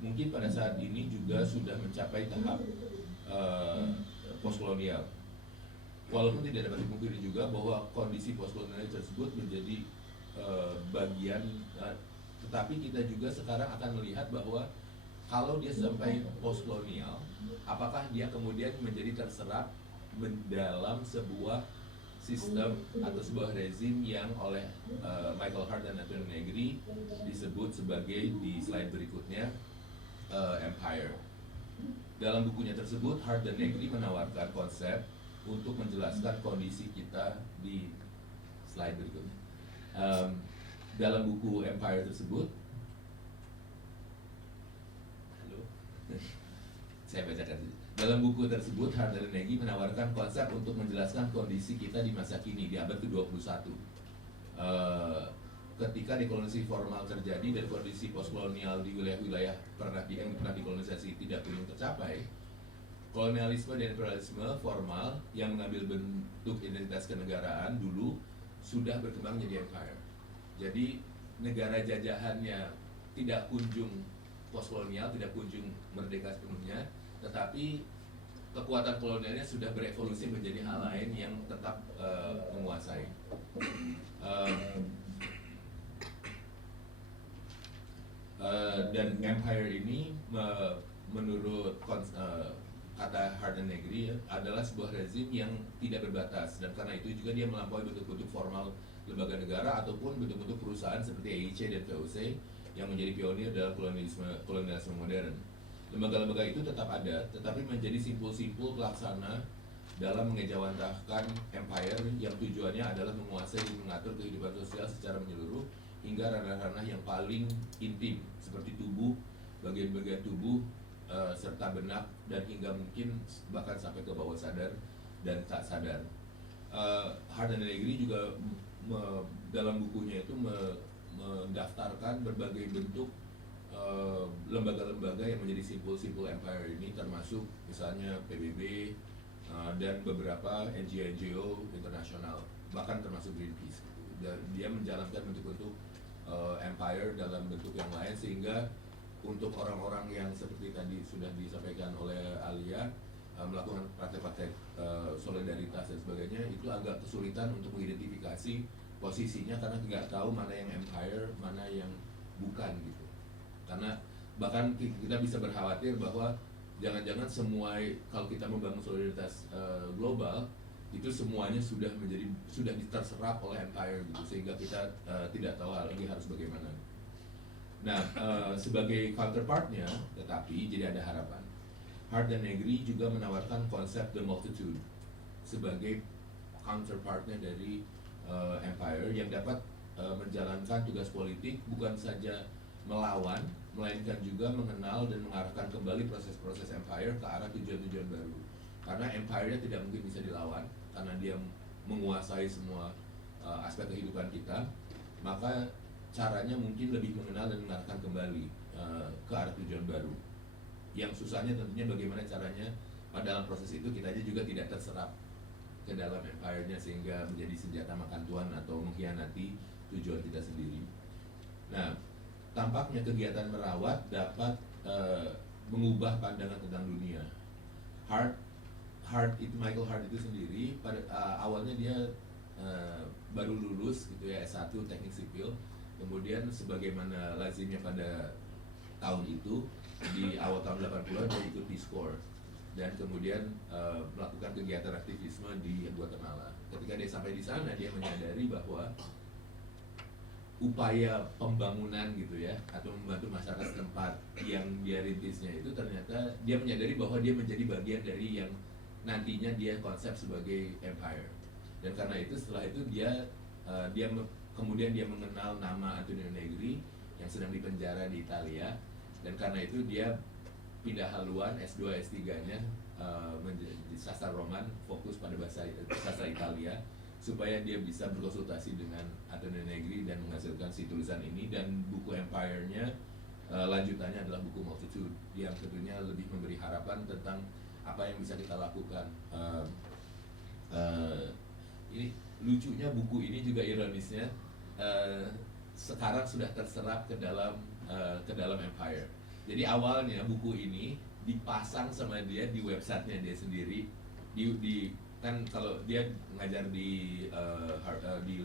Mungkin pada saat ini juga sudah mencapai tahap postkolonial. Walaupun tidak dapat dipungkiri juga bahwa kondisi postkolonial tersebut menjadi bagian, tetapi kita juga sekarang akan melihat bahwa kalau dia sampai postkolonial, apakah dia kemudian menjadi terserap dalam sebuah sistem atau sebuah rezim yang oleh Michael Hart dan Antonio Negri disebut sebagai di slide berikutnya empire. Dalam bukunya tersebut, Hart dan Negri menawarkan konsep untuk menjelaskan kondisi kita di slide berikutnya. Dalam buku Empire tersebut, saya bacakan. Dalam buku tersebut, Hart dan Negri menawarkan konsep untuk menjelaskan kondisi kita di masa kini di abad ke-21. Ketika dekolonisasi formal terjadi dan kondisi postkolonial di wilayah-wilayah yang pernah dekolonisasi tidak kunjung tercapai, kolonialisme dan imperialisme formal yang mengambil bentuk identitas kenegaraan dulu sudah berkembang menjadi empire. Jadi negara jajahannya tidak kunjung postkolonial, tidak kunjung merdeka sepenuhnya, tetapi kekuatan kolonialnya sudah berevolusi menjadi hal lain yang tetap menguasai. Dan empire ini menurut kata Hart dan Negri adalah sebuah rezim yang tidak berbatas, dan karena itu juga dia melampaui bentuk-bentuk formal lembaga negara ataupun bentuk-bentuk perusahaan seperti EIC dan VOC yang menjadi pionir dalam kolonialisme modern. Lembaga-lembaga itu tetap ada, tetapi menjadi simpul-simpul pelaksana dalam mengejawantahkan empire yang tujuannya adalah menguasai dan mengatur kehidupan sosial secara menyeluruh hingga ranah-ranah yang paling intim seperti tubuh, bagian-bagian tubuh, serta benak, dan hingga mungkin bahkan sampai ke bawah sadar dan tak sadar. Hart dan Negri juga dalam bukunya itu mendaftarkan berbagai bentuk lembaga-lembaga yang menjadi simpul-simpul empire ini, termasuk misalnya PBB dan beberapa NGO internasional, bahkan termasuk Greenpeace. Dan dia menjalankan bentuk-bentuk empire dalam bentuk yang lain, sehingga untuk orang-orang yang seperti tadi sudah disampaikan oleh Alia melakukan praktek-praktek solidaritas dan sebagainya, itu agak kesulitan untuk mengidentifikasi posisinya karena nggak tahu mana yang empire, mana yang bukan gitu. Karena bahkan kita bisa berkhawatir bahwa jangan-jangan semua, kalau kita membangun solidaritas global itu semuanya sudah terserap oleh empire gitu, sehingga kita tidak tahu lagi harus bagaimana. Nah, sebagai counterpartnya, tetapi jadi ada harapan. Hart dan Negri juga menawarkan konsep the multitude sebagai counterpartnya dari empire yang dapat menjalankan tugas politik bukan saja melawan, melainkan juga mengenal dan mengarahkan kembali proses-proses empire ke arah tujuan-tujuan baru. Karena empire-nya tidak mungkin bisa dilawan, karena dia menguasai semua aspek kehidupan kita, maka caranya mungkin lebih mengenal dan mengarahkan kembali ke arah tujuan baru. Yang susahnya tentunya bagaimana caranya dalam proses itu kita aja juga tidak terserap ke dalam empire-nya sehingga menjadi senjata makan tuan atau mengkhianati tujuan kita sendiri. Nah, tampaknya kegiatan merawat dapat mengubah pandangan tentang dunia. Michael Hart itu sendiri pada awalnya dia baru lulus gitu ya, S1 teknik sipil, kemudian sebagaimana lazimnya pada tahun itu di awal tahun 80-an dia ikut Peace Corps dan kemudian melakukan kegiatan aktivisme di Guatemala. Ketika dia sampai di sana, dia menyadari bahwa upaya pembangunan gitu ya atau membantu masyarakat setempat yang dia rintisnya itu ternyata dia menyadari bahwa dia menjadi bagian dari yang nantinya dia konsep sebagai empire. Dan karena itu setelah itu kemudian dia mengenal nama Antonio Negri yang sedang dipenjara di Italia, dan karena itu dia pindah haluan S2 S3-nya menjadi sastra roman, fokus pada bahasa sastra Italia supaya dia bisa berkonsultasi dengan Antonio Negri dan menghasilkan si tulisan ini. Dan buku Empire-nya lanjutannya adalah buku Multitude yang tentunya lebih memberi harapan tentang apa yang bisa kita lakukan. Ini lucunya buku ini juga ironisnya sekarang sudah terserap ke dalam Empire. Jadi awalnya buku ini dipasang sama dia di websitenya dia sendiri kan kalau dia ngajar di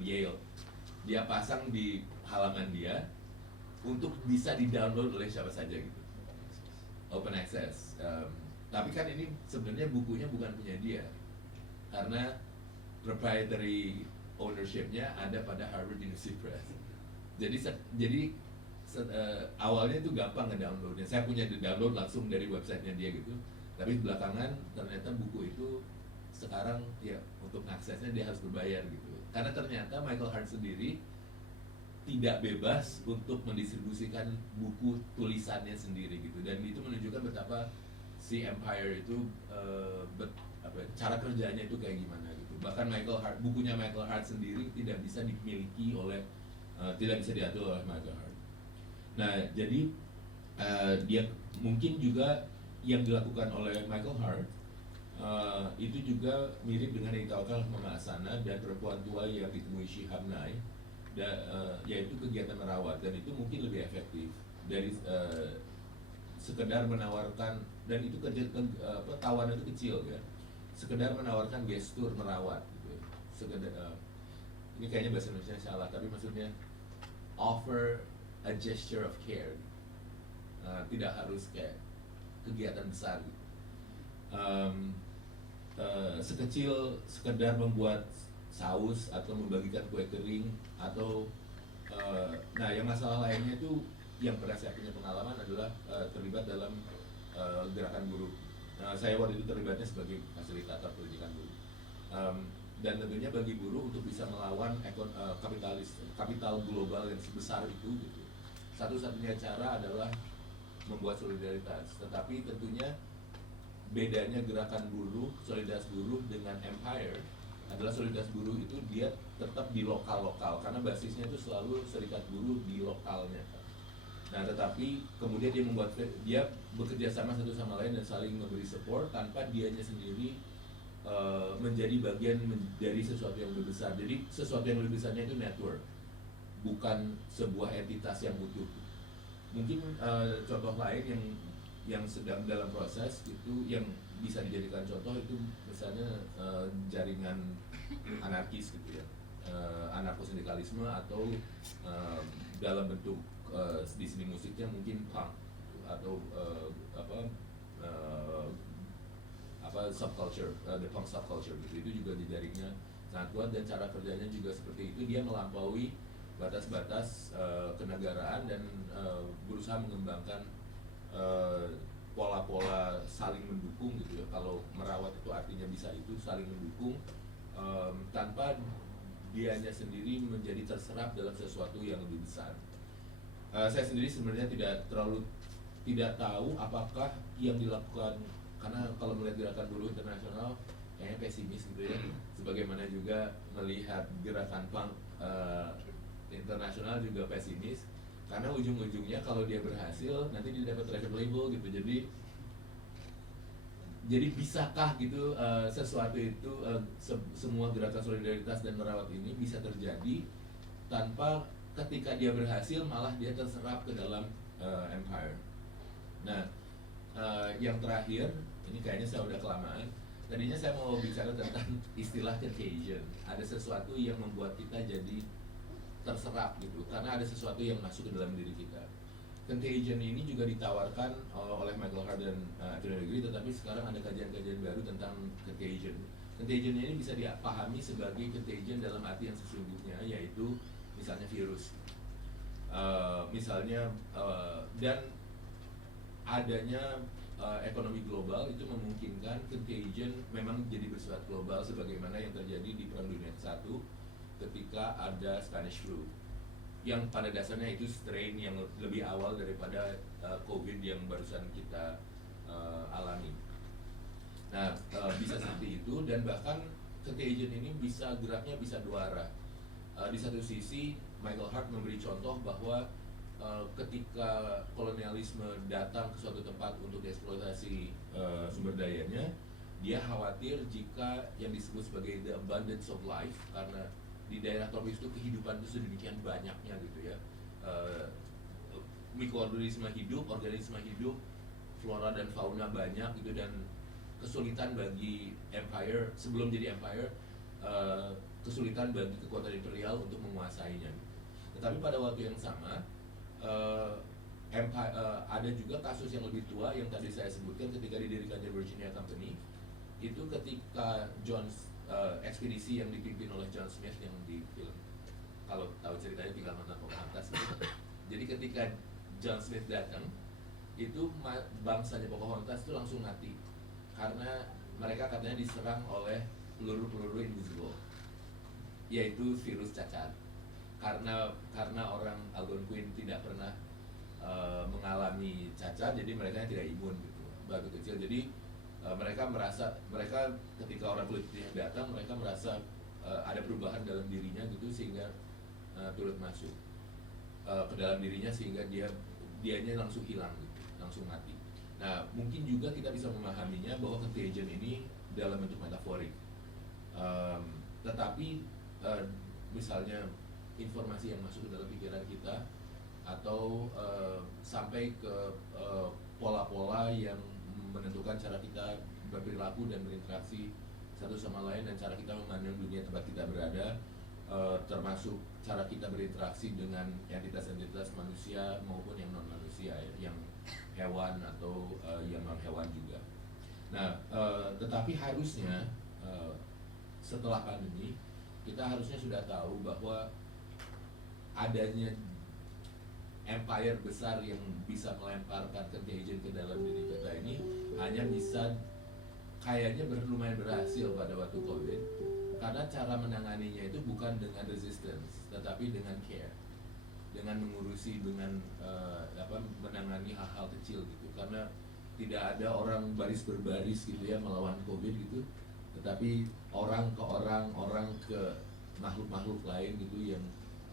Yale, dia pasang di halaman dia untuk bisa di-download oleh siapa saja gitu, open access. Tapi kan ini sebenarnya bukunya bukan punya dia, karena proprietary ownership-nya ada pada Harvard University Press. Jadi awalnya itu gampang nge-downloadnya. Saya punya di-download langsung dari websitenya dia gitu. Tapi belakangan ternyata buku itu sekarang ya untuk aksesnya dia harus berbayar gitu. Karena ternyata Michael Hart sendiri tidak bebas untuk mendistribusikan buku tulisannya sendiri gitu. Dan itu menunjukkan betapa si Empire itu cara kerjanya itu kayak gimana gitu. Bahkan bukunya Michael Hart sendiri tidak bisa dimiliki oleh tidak bisa diatur oleh Michael Hart. Nah, jadi dia mungkin juga yang dilakukan oleh Michael Hart itu juga mirip dengan yang ditawarkan oleh Mama Asana dan perempuan tua yang ditemui Shihab Nye, yaitu kegiatan merawat, dan itu mungkin lebih efektif dari sekedar menawarkan, dan itu tawaran itu kecil ya, sekedar menawarkan gestur merawat gitu. Sekedar ini kayaknya bahasa Indonesia salah, tapi maksudnya offer a gesture of care, tidak harus kayak kegiatan besar gitu. Sekecil sekedar membuat saus atau membagikan kue kering atau nah yang masalah lainnya itu yang pernah saya punya pengalaman adalah terlibat dalam gerakan buruh. Saya waktu itu terlibatnya sebagai fasilitator pendidikan buruh. Dan tentunya bagi buruh untuk bisa melawan kapital global yang sebesar itu gitu, satu-satunya cara adalah membuat solidaritas. Tetapi tentunya bedanya gerakan buruh, solidaritas buruh dengan empire adalah solidaritas buruh itu dia tetap di lokal-lokal karena basisnya itu selalu serikat buruh di lokalnya. Nah, tetapi kemudian dia bekerja sama satu sama lain dan saling memberi support tanpa dianya sendiri menjadi bagian dari sesuatu yang lebih besar. Jadi sesuatu yang lebih besarnya itu network, bukan sebuah entitas yang utuh. Mungkin contoh lain yang sedang dalam proses itu yang bisa dijadikan contoh itu misalnya jaringan anarkis gitu ya, anarkosindikalisme atau dalam bentuk di seni musiknya mungkin punk atau subculture, the punk subculture gitu, itu juga di jaringnya sangat kuat, dan cara kerjanya juga seperti itu. Dia melampaui batas-batas kenegaraan dan berusaha mengembangkan pola-pola saling mendukung gitu ya. Kalau merawat itu artinya bisa itu saling mendukung, tanpa dianya sendiri menjadi terserap dalam sesuatu yang lebih besar. Saya sendiri sebenarnya tidak tahu apakah yang dilakukan, karena kalau melihat gerakan buruh internasional kayaknya pesimis gitu ya, sebagaimana juga melihat gerakan punk internasional juga pesimis, karena ujung-ujungnya kalau dia berhasil nanti dia dapat record label gitu. Jadi bisakah gitu sesuatu itu, semua gerakan solidaritas dan merawat ini bisa terjadi tanpa ketika dia berhasil malah dia terserap ke dalam empire. Nah, yang terakhir ini kayaknya saya udah kelamaan. Tadinya saya mau bicara tentang istilah contagion. Ada sesuatu yang membuat kita jadi terserap gitu, karena ada sesuatu yang masuk ke dalam diri kita. Contagion ini juga ditawarkan oleh Michael Hart dan Anthony Legri, tetapi sekarang ada kajian-kajian baru tentang contagion. Contagion ini bisa dipahami sebagai contagion dalam arti yang sesungguhnya, yaitu misalnya virus, dan adanya ekonomi global itu memungkinkan contagion memang jadi bersifat global, sebagaimana yang terjadi di Perang Dunia I ketika ada Spanish flu, yang pada dasarnya itu strain yang lebih awal daripada COVID yang barusan kita alami. Nah, bisa seperti itu, dan bahkan contagion ini geraknya bisa dua arah. Di satu sisi Michael Hart memberi contoh bahwa ketika kolonialisme datang ke suatu tempat untuk dieksploitasi sumber dayanya, dia khawatir jika yang disebut sebagai the abundance of life, karena di daerah tropis itu kehidupan itu sedemikian banyaknya gitu ya, mikroorganisme hidup, organisme hidup, flora dan fauna banyak gitu, dan kesulitan bagi empire sebelum jadi empire, kesulitan bagi kekuatan imperial untuk menguasainya. Tetapi pada waktu yang sama ada juga kasus yang lebih tua yang tadi saya sebutkan ketika didirikannya Virginia Company, itu ketika ekspedisi yang dipimpin oleh John Smith yang di film, kalau tahu ceritanya tinggal nonton Pocahontas gitu. Jadi ketika John Smith datang, itu bangsanya Pocahontas itu langsung mati karena mereka katanya diserang oleh peluru-peluru invisible, yaitu virus cacar. Karena orang Algonquin tidak pernah mengalami cacar, jadi mereka tidak imun gitu waktu kecil. Jadi mereka ketika orang kulit putih datang, mereka merasa ada perubahan dalam dirinya gitu, sehingga turut masuk ke dalam dirinya, sehingga dianya langsung hilang gitu, langsung mati. Nah, mungkin juga kita bisa memahaminya bahwa contagion ini dalam bentuk metaforik, tetapi misalnya informasi yang masuk ke dalam pikiran kita, atau sampai ke pola-pola yang menentukan cara kita berperilaku dan berinteraksi satu sama lain, dan cara kita memandang dunia tempat kita berada, termasuk cara kita berinteraksi dengan entitas-entitas manusia maupun yang non manusia, yang hewan atau yang non hewan juga. Nah, tetapi harusnya setelah pandemi kita harusnya sudah tahu bahwa adanya empire besar yang bisa melemparkan contagion ke dalam diri kita ini hanya bisa kayaknya lumayan berhasil pada waktu COVID, karena cara menanganinya itu bukan dengan resistance tetapi dengan care, dengan mengurusi, dengan menangani hal-hal kecil gitu. Karena tidak ada orang baris berbaris gitu ya melawan COVID gitu, tetapi orang ke makhluk-makhluk lain gitu yang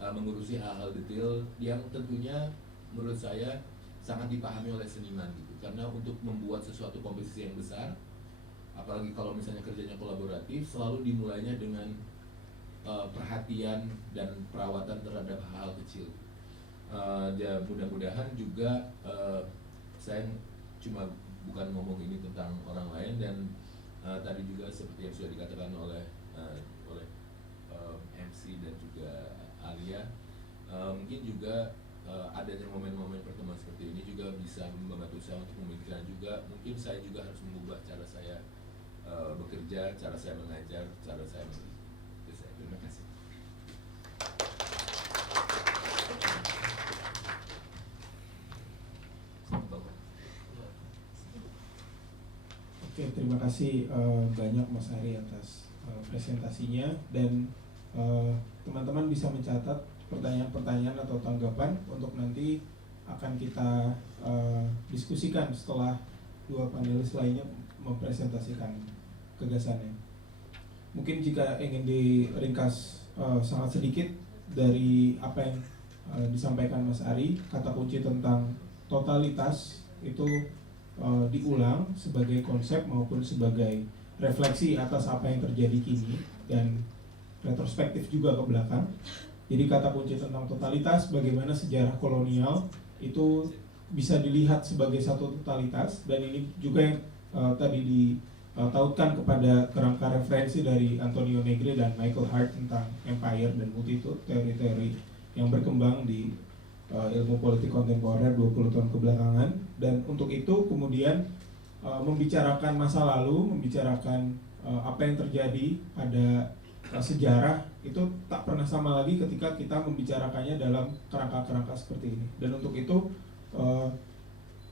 mengurusi hal-hal detail yang tentunya menurut saya sangat dipahami oleh seniman gitu. Karena untuk membuat sesuatu komposisi yang besar, apalagi kalau misalnya kerjanya kolaboratif, selalu dimulainya dengan perhatian dan perawatan terhadap hal-hal kecil. Ya mudah-mudahan juga saya cuma bukan ngomong ini tentang orang lain, dan tadi juga seperti yang sudah dikatakan oleh MC dan juga Alia, mungkin juga adanya momen-momen pertemuan seperti ini juga bisa membantu saya untuk memikirkan juga, mungkin saya juga harus mengubah cara saya bekerja, cara saya mengajar, cara saya mendidik. Itu saya. Terima kasih. Oke, terima kasih banyak Mas Ari atas presentasinya, dan teman-teman bisa mencatat pertanyaan-pertanyaan atau tanggapan untuk nanti akan kita diskusikan setelah dua panelis lainnya mempresentasikan gagasannya. Mungkin jika ingin diringkas sangat sedikit dari apa yang disampaikan Mas Ari, kata kunci tentang totalitas itu diulang sebagai konsep maupun sebagai refleksi atas apa yang terjadi kini dan retrospektif juga ke belakang. Jadi kata kunci tentang totalitas, bagaimana sejarah kolonial itu bisa dilihat sebagai satu totalitas, dan ini juga yang tadi ditautkan kepada kerangka referensi dari Antonio Negri dan Michael Hart tentang empire dan multitude, teori-teori yang berkembang di ilmu politik kontemporer 20 tahun kebelakangan. Dan untuk itu kemudian membicarakan masa lalu, membicarakan apa yang terjadi pada sejarah itu tak pernah sama lagi ketika kita membicarakannya dalam kerangka-kerangka seperti ini. Dan untuk itu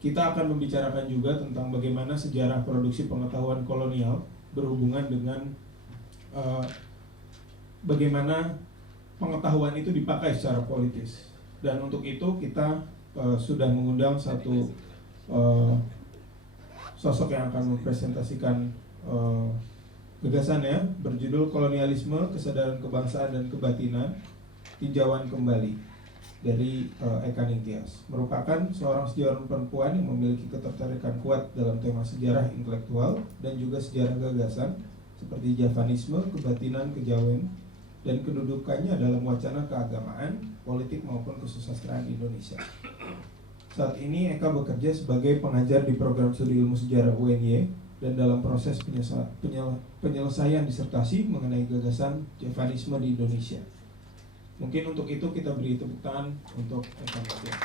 kita akan membicarakan juga tentang bagaimana sejarah produksi pengetahuan kolonial berhubungan dengan bagaimana pengetahuan itu dipakai secara politis. Dan untuk itu kita sudah mengundang satu sosok yang akan mempresentasikan gagasannya, berjudul Kolonialisme, Kesadaran Kebangsaan dan Kebatinan, Tinjauan Kembali, dari Eka Ningtyas. Merupakan seorang sejarawan perempuan yang memiliki ketertarikan kuat dalam tema sejarah intelektual dan juga sejarah gagasan seperti Javanisme, kebatinan, kejawen, dan kedudukannya dalam wacana keagamaan, politik maupun kesusastraan Indonesia. Saat ini Eka bekerja sebagai pengajar di program studi ilmu sejarah UNY dan dalam proses penyelesaian disertasi mengenai gagasan Javanisme di Indonesia. Mungkin untuk itu kita beri tepuk tangan untuk Eka Ningtyas.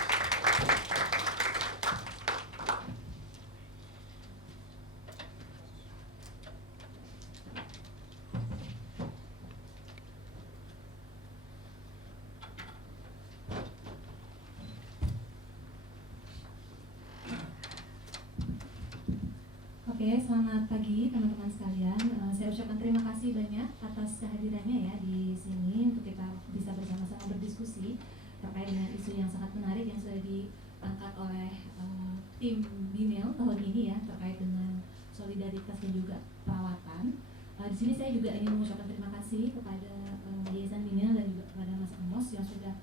Oke, selamat pagi teman-teman sekalian. Saya ucapkan terima kasih banyak atas kehadirannya ya di sini untuk kita bisa bersama-sama berdiskusi terkait dengan isu yang sangat menarik yang sudah diangkat oleh tim BINEL tahun ini ya, terkait dengan solidaritas dan juga perawatan. Di sini saya juga ingin mengucapkan terima kasih kepada Yayasan BINEL dan juga kepada Mas Amos yang sudah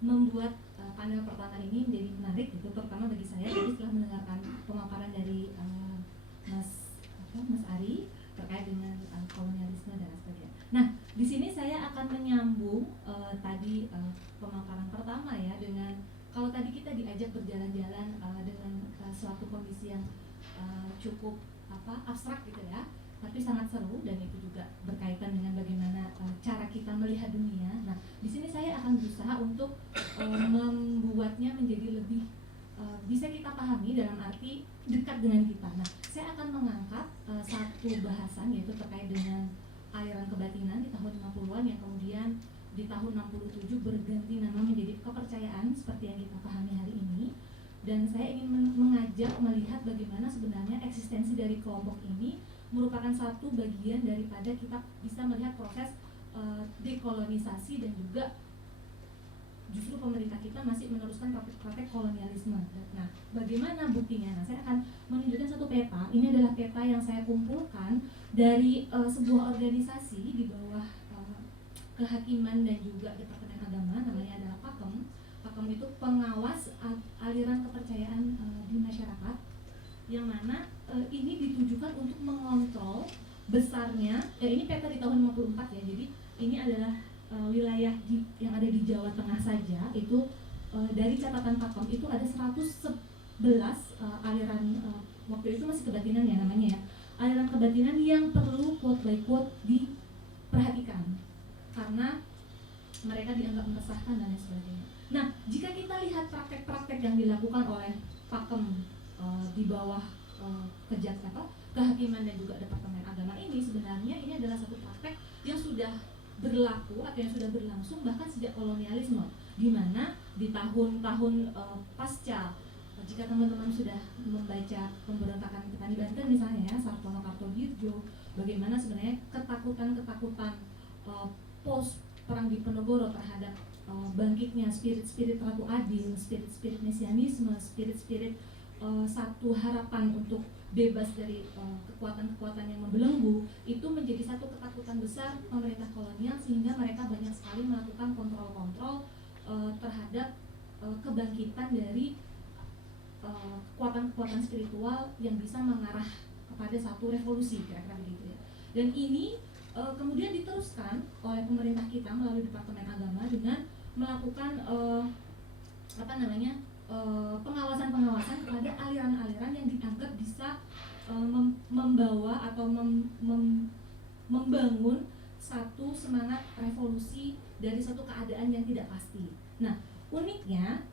membuat panel pertama ini menjadi menarik gitu, terutama bagi saya. Jadi setelah mendengarkan pemaparan dari Mas Ari terkait dengan kolonialisme dan sebagainya. Nah, di sini saya akan menyambung tadi pemaparan pertama ya, dengan kalau tadi kita diajak berjalan-jalan dengan suatu kondisi yang cukup abstrak gitu ya, tapi sangat seru, dan itu juga berkaitan dengan bagaimana cara kita melihat dunia. Nah, di sini saya akan berusaha untuk membuatnya menjadi lebih bisa kita pahami dalam arti dekat dengan kita. Nah, saya akan mengangkat satu bahasan yaitu terkait dengan aliran kebatinan di tahun 50-an yang kemudian di tahun 67 berganti nama menjadi kepercayaan seperti yang kita pahami hari ini. Dan saya ingin mengajak melihat bagaimana sebenarnya eksistensi dari kelompok ini merupakan satu bagian daripada kita bisa melihat proses dekolonisasi, dan juga justru pemerintah kita masih meneruskan praktek kolonialisme. Nah, bagaimana buktinya? Nah, saya akan menunjukkan satu peta. Ini adalah peta yang saya kumpulkan dari sebuah organisasi di bawah kehakiman dan juga Departemen Agama, namanya adalah PAKEM. PAKEM itu pengawas aliran kepercayaan di masyarakat, yang mana ini ditujukan untuk mengontrol besarnya, ini peta di tahun 54 ya, jadi ini adalah wilayah yang ada di Jawa Tengah saja, itu dari catatan PAKEM itu ada 111 aliran, waktu itu masih kebatinan ya namanya ya, aliran kebatinan yang perlu quote by quote diperhatikan, karena mereka dianggap meresahkan dan lain sebagainya. Nah, jika kita lihat praktek-praktek yang dilakukan oleh Pakem di bawah kehakiman dan juga Departemen Agama ini, sebenarnya ini adalah satu praktek yang sudah berlaku atau yang sudah berlangsung bahkan sejak kolonialisme, di mana di tahun-tahun pasca, jika teman-teman sudah membaca pemberontakan petani Banten misalnya ya, Sartono Kartodirjo, bagaimana sebenarnya ketakutan-ketakutan pos perang Diponegoro terhadap bangkitnya spirit-spirit Ratu Adil, spirit-spirit mesianisme, spirit-spirit satu harapan untuk bebas dari kekuatan-kekuatan yang membelenggu, itu menjadi satu ketakutan besar pemerintah kolonial, sehingga mereka banyak sekali melakukan kontrol-kontrol terhadap kebangkitan dari kekuatan-kekuatan spiritual yang bisa mengarah kepada satu revolusi, kira-kira begitu ya. Dan ini kemudian diteruskan oleh pemerintah kita melalui Departemen Agama dengan melakukan pengawasan-pengawasan kepada aliran-aliran yang dianggap bisa membawa atau membangun satu semangat revolusi dari suatu keadaan yang tidak pasti. Nah, uniknya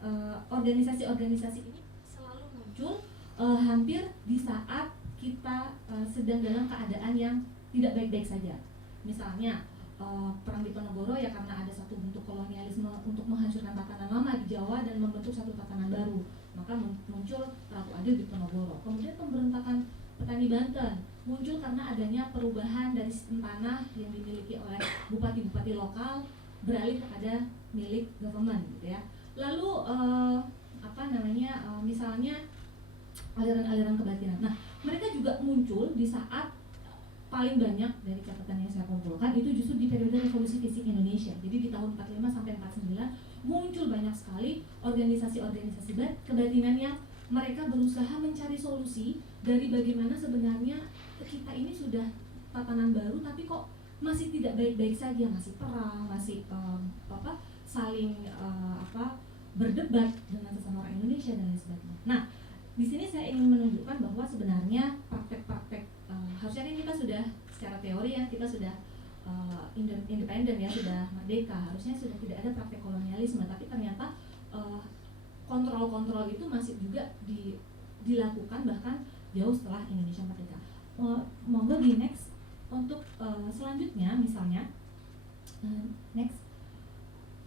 organisasi-organisasi ini selalu muncul hampir di saat kita sedang dalam keadaan yang tidak baik-baik saja. Misalnya perang Diponegoro ya karena ada satu bentuk kolonialisme untuk menghancurkan tatanan lama di Jawa dan membentuk satu tatanan baru, maka muncul Ratu Adil Diponegoro. Kemudian pemberontakan petani Banten muncul karena adanya perubahan dari sistem tanah yang dimiliki oleh bupati-bupati lokal beralih kepada milik government gitu ya. Lalu misalnya aliran-aliran kebatinan. Nah, mereka juga muncul di saat paling banyak dari catatan yang saya kumpulkan itu justru di periode revolusi fisik Indonesia. Jadi di tahun 45 sampai 49 muncul banyak sekali organisasi-organisasi kebatinan yang mereka berusaha mencari solusi dari bagaimana sebenarnya kita ini sudah tatanan baru tapi kok masih tidak baik-baik saja, masih perang, masih saling berdebat dengan sesama orang Indonesia dan lain sebagainya. Nah, di sini saya ingin menunjukkan bahwa sebenarnya praktek-praktek harusnya ini kita sudah secara teori ya, kita sudah independen ya, sudah merdeka, harusnya sudah tidak ada praktek kolonialisme, tapi ternyata kontrol-kontrol itu masih juga dilakukan bahkan jauh setelah Indonesia merdeka. Monggo di next untuk selanjutnya misalnya next.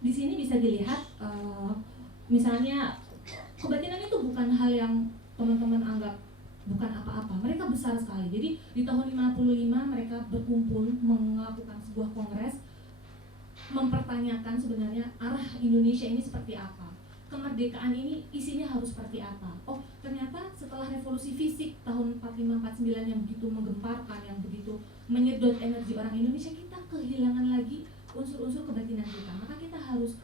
Di sini bisa dilihat misalnya kebatinan itu bukan hal yang teman-teman anggap bukan apa-apa, mereka besar sekali. Jadi di tahun 55 mereka berkumpul melakukan sebuah kongres mempertanyakan sebenarnya arah Indonesia ini seperti apa, kemerdekaan ini isinya harus seperti apa. Oh, ternyata setelah revolusi fisik tahun 45-49 yang begitu menggemparkan, yang begitu menyedot energi orang Indonesia, kita kehilangan lagi unsur-unsur kebatinan kita. Maka kita harus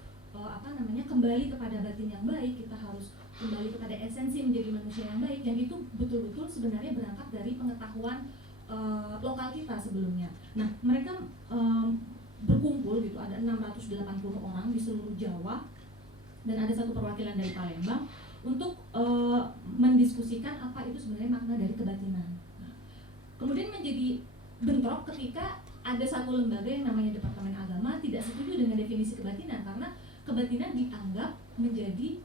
kembali kepada batin yang baik, kita harus kembali kepada esensi menjadi manusia yang baik, yang itu betul-betul sebenarnya berangkat dari pengetahuan lokal kita sebelumnya. Nah, mereka berkumpul gitu, ada 680 orang di seluruh Jawa dan ada satu perwakilan dari Palembang untuk mendiskusikan apa itu sebenarnya makna dari kebatinan. Nah, kemudian menjadi bentrok ketika ada satu lembaga yang namanya Departemen Agama tidak setuju dengan definisi kebatinan karena kebatinan dianggap menjadi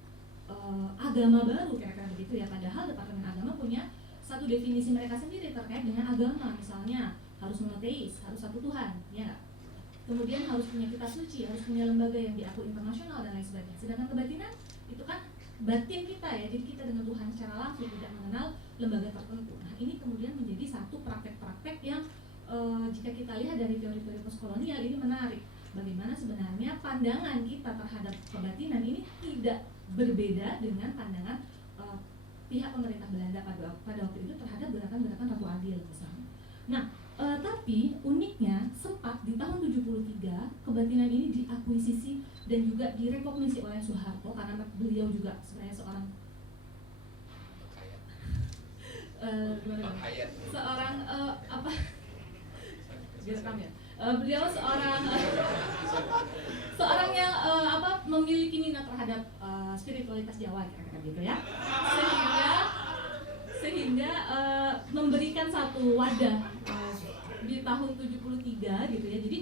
agama baru, kira-kira begitu ya. Padahal Departemen Agama punya satu definisi mereka sendiri terkait dengan agama, misalnya harus monoteis, harus satu Tuhan, ya. Kemudian harus punya kitab suci, harus punya lembaga yang diakui internasional dan lain sebagainya. Sedangkan kebatinan itu kan batin kita ya, jadi kita dengan Tuhan secara langsung, tidak mengenal lembaga tertentu. Nah, ini kemudian menjadi satu praktek-praktek yang jika kita lihat dari teori-teori postkolonial ini menarik. Bagaimana sebenarnya pandangan kita terhadap kebatinan ini tidak berbeda dengan pandangan pihak pemerintah Belanda pada waktu itu terhadap gerakan-gerakan Ratu Adil misalnya. Nah, tapi uniknya sempat di tahun 73 kebatinan ini diakuisisi dan juga direkognisi oleh Soeharto karena beliau juga sebenarnya seorang beliau seorang yang memiliki minat terhadap spiritualitas Jawa, kira-kira gitu ya, sehingga memberikan satu wadah di tahun 73 gitu ya. Jadi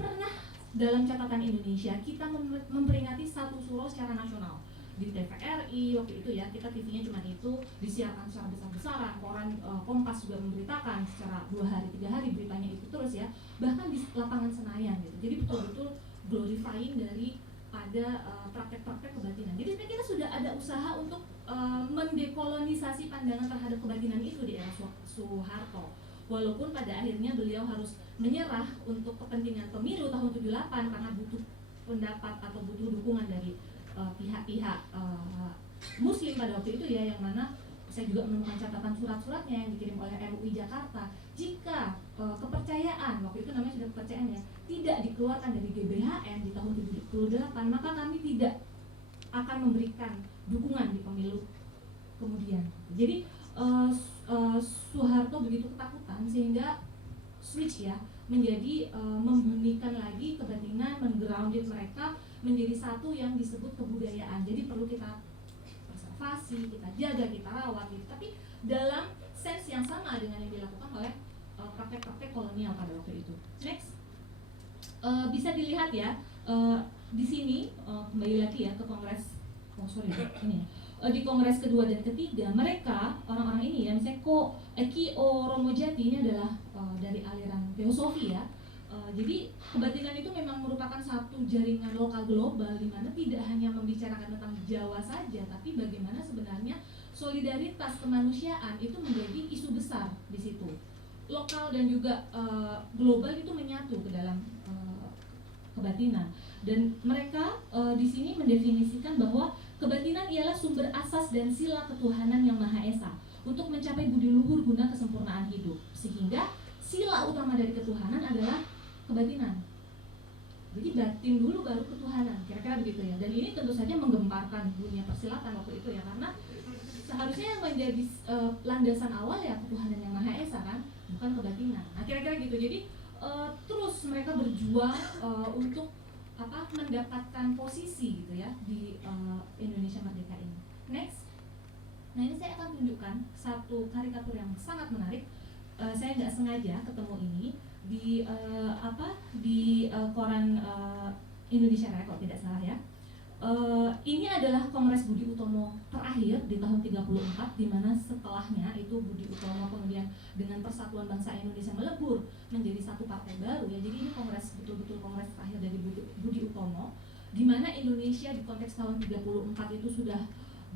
pernah dalam catatan Indonesia kita memperingati satu suro secara nasional di TVRI waktu itu ya, kita TV-nya cuma itu, disiarkan secara besar-besaran, koran Kompas juga memberitakan secara 2 hari 3 hari beritanya itu terus ya, bahkan di lapangan Senayan gitu. Jadi betul-betul glorifying dari pada praktek-praktek kebatinan. Jadi sebenarnya kita sudah ada usaha untuk mendekolonisasi pandangan terhadap kebatinan itu di era Soeharto. Walaupun pada akhirnya beliau harus menyerah untuk kepentingan pemilu tahun 78 karena butuh pendapat atau butuh dukungan dari pihak-pihak Muslim pada waktu itu ya, yang mana saya juga menemukan catatan surat-suratnya yang dikirim oleh MUI Jakarta. Jika kepercayaan, waktu itu namanya sudah kepercayaan ya, tidak dikeluarkan dari GBHN di tahun 78, maka kami tidak akan memberikan dukungan di pemilu kemudian. Jadi Soeharto begitu ketakutan sehingga switch ya, menjadi membumikan lagi kebatinan, menggrounded mereka menjadi satu yang disebut kebudayaan. Jadi perlu kita konservasi, kita jaga, kita rawat gitu. Tapi dalam sense yang sama dengan yang dilakukan oleh praktek-praktek kolonial pada waktu itu. Next, bisa dilihat ya di sini kembali lagi ya ke kongres, ini di kongres kedua dan ketiga, mereka orang-orang ini ya, misalnya Ki Romojati ini adalah dari aliran teosofi ya. Jadi kebatinan itu memang merupakan satu jaringan lokal global di mana tidak hanya membicarakan tentang Jawa saja, tapi bagaimana sebenarnya solidaritas kemanusiaan itu menjadi isu besar di situ. Lokal dan juga global itu menyatu ke dalam kebatinan. Dan mereka di sini mendefinisikan bahwa kebatinan ialah sumber asas dan sila ketuhanan yang Maha Esa untuk mencapai budi luhur guna kesempurnaan hidup. Sehingga sila utama dari ketuhanan adalah kebatinan. Jadi batin dulu baru ketuhanan, kira-kira begitu ya. Dan ini tentu saja menggemparkan dunia persilatan waktu itu ya, karena seharusnya yang menjadi landasan awal ya ketuhanan yang Maha Esa kan, bukan kebatinan. Nah kira-kira gitu. Jadi terus mereka berjuang untuk mendapatkan posisi gitu ya di Indonesia Merdeka ini. Next. Nah ini saya akan tunjukkan satu karikatur yang sangat menarik. Saya nggak sengaja ketemu ini di koran Indonesia Raya kalau tidak salah ya. Ini adalah Kongres Budi Utomo terakhir di tahun 34, di mana setelahnya itu Budi Utomo kemudian dengan Persatuan Bangsa Indonesia melebur menjadi satu partai baru ya. Jadi ini kongres betul-betul kongres terakhir dari Budi Utomo, di mana Indonesia di konteks tahun 34 itu sudah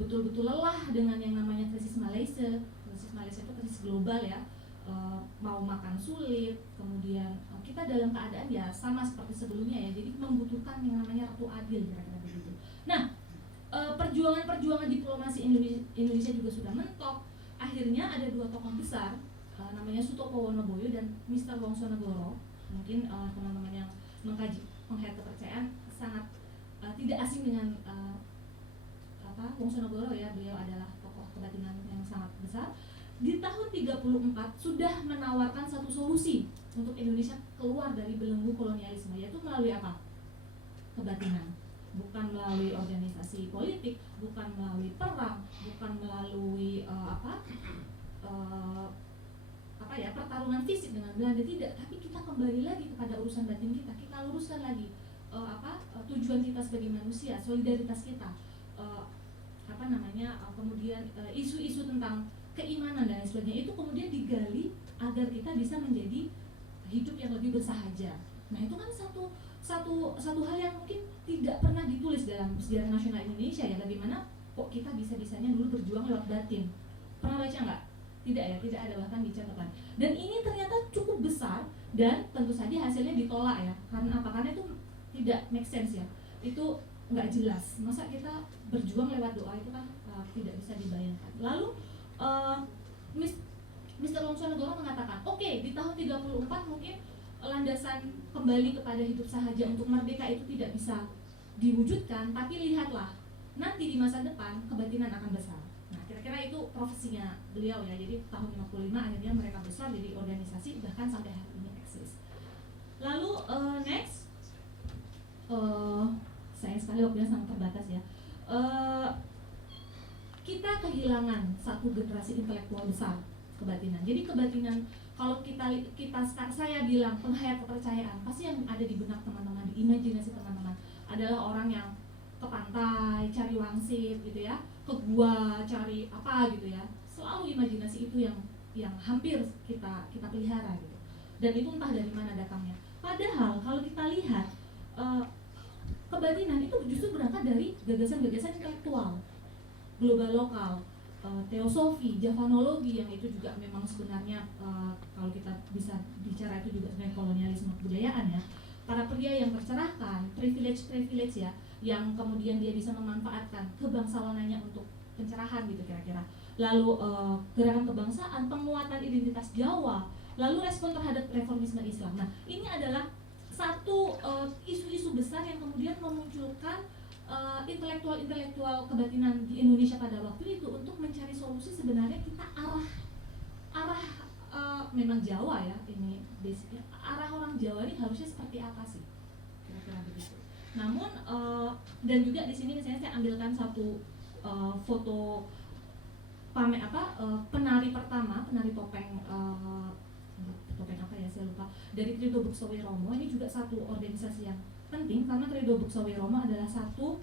betul-betul lelah dengan yang namanya krisis Malaysia. Krisis Malaysia itu krisis global ya. Mau makan sulit, kemudian kita dalam keadaan ya sama seperti sebelumnya ya, jadi membutuhkan yang namanya ratu adil kira-kira begitu. Nah, perjuangan diplomasi Indonesia juga sudah mentok. Akhirnya ada 2 tokoh besar, namanya Sutopo Wonoboyo dan Mr. Wongsonegoro. Mungkin teman-teman yang mengkaji penghayat kepercayaan sangat tidak asing dengan Wongsonegoro ya, beliau adalah tokoh kebatinan yang sangat besar. Di tahun 34 sudah menawarkan satu solusi untuk Indonesia keluar dari belenggu kolonialisme, yaitu melalui apa? Kebatinan. Bukan melalui organisasi politik, bukan melalui perang, bukan melalui pertarungan fisik dengan Belanda, tidak, tapi kita kembali lagi kepada urusan batin kita luruskan lagi tujuan kita sebagai manusia, solidaritas kita, kemudian isu-isu tentang keimanan dan lain sebagainya itu kemudian digali agar kita bisa menjadi hidup yang lebih bersahaja. Nah itu kan satu hal yang mungkin tidak pernah ditulis dalam sejarah nasional Indonesia ya, bagaimana kok kita bisa-bisanya dulu berjuang lewat batin. Pernah baca nggak? Tidak ya, tidak ada bahkan di catatan. Dan ini ternyata cukup besar dan tentu saja hasilnya ditolak ya. Karena apa? Karena itu tidak make sense ya. Itu nggak jelas. Masa kita berjuang lewat doa itu kan tidak bisa dibayangkan. Lalu Mr. Wongsonegoro mengatakan, oke, di tahun 34 mungkin landasan kembali kepada hidup sahaja untuk merdeka itu tidak bisa diwujudkan, tapi lihatlah nanti di masa depan kebatinan akan besar. Nah, kira-kira itu profesinya beliau ya. Jadi tahun 55 akhirnya mereka besar jadi organisasi, bahkan sampai hari ini eksis. Lalu next, sayang sekali waktunya sangat terbatas ya. Kita kehilangan satu generasi intelektual besar kebatinan. Jadi kebatinan, kalau saya bilang penghayat kepercayaan, pasti yang ada di benak teman-teman, di imajinasi teman-teman adalah orang yang ke pantai cari wangsit gitu ya, ke gua cari apa gitu ya. Selalu imajinasi itu yang hampir kita pelihara gitu. Dan itu entah dari mana datangnya. Padahal kalau kita lihat kebatinan itu justru berangkat dari gagasan-gagasan intelektual global lokal, teosofi, javanologi, yang itu juga memang sebenarnya kalau kita bisa bicara itu juga sebenarnya kolonialisme kebudayaan ya. Para pria yang tercerahkan, privilege ya, yang kemudian dia bisa memanfaatkan kebangsawanannya untuk pencerahan gitu kira-kira. Lalu gerakan kebangsaan, penguatan identitas Jawa, lalu respon terhadap reformisme Islam. Nah, ini adalah satu isu-isu besar yang kemudian memunculkan intelektual kebatinan di Indonesia pada waktu itu untuk mencari solusi. Sebenarnya kita arah memang Jawa ya, ini basicnya arah orang Jawa ini harusnya seperti apa sih, kira-kira begitu. Namun dan juga di sini misalnya saya ambilkan satu foto penari pertama, penari topeng apa ya saya lupa, dari Trido Buksowiromo. Ini juga satu organisasi yang penting karena Trido Buksowiromo adalah satu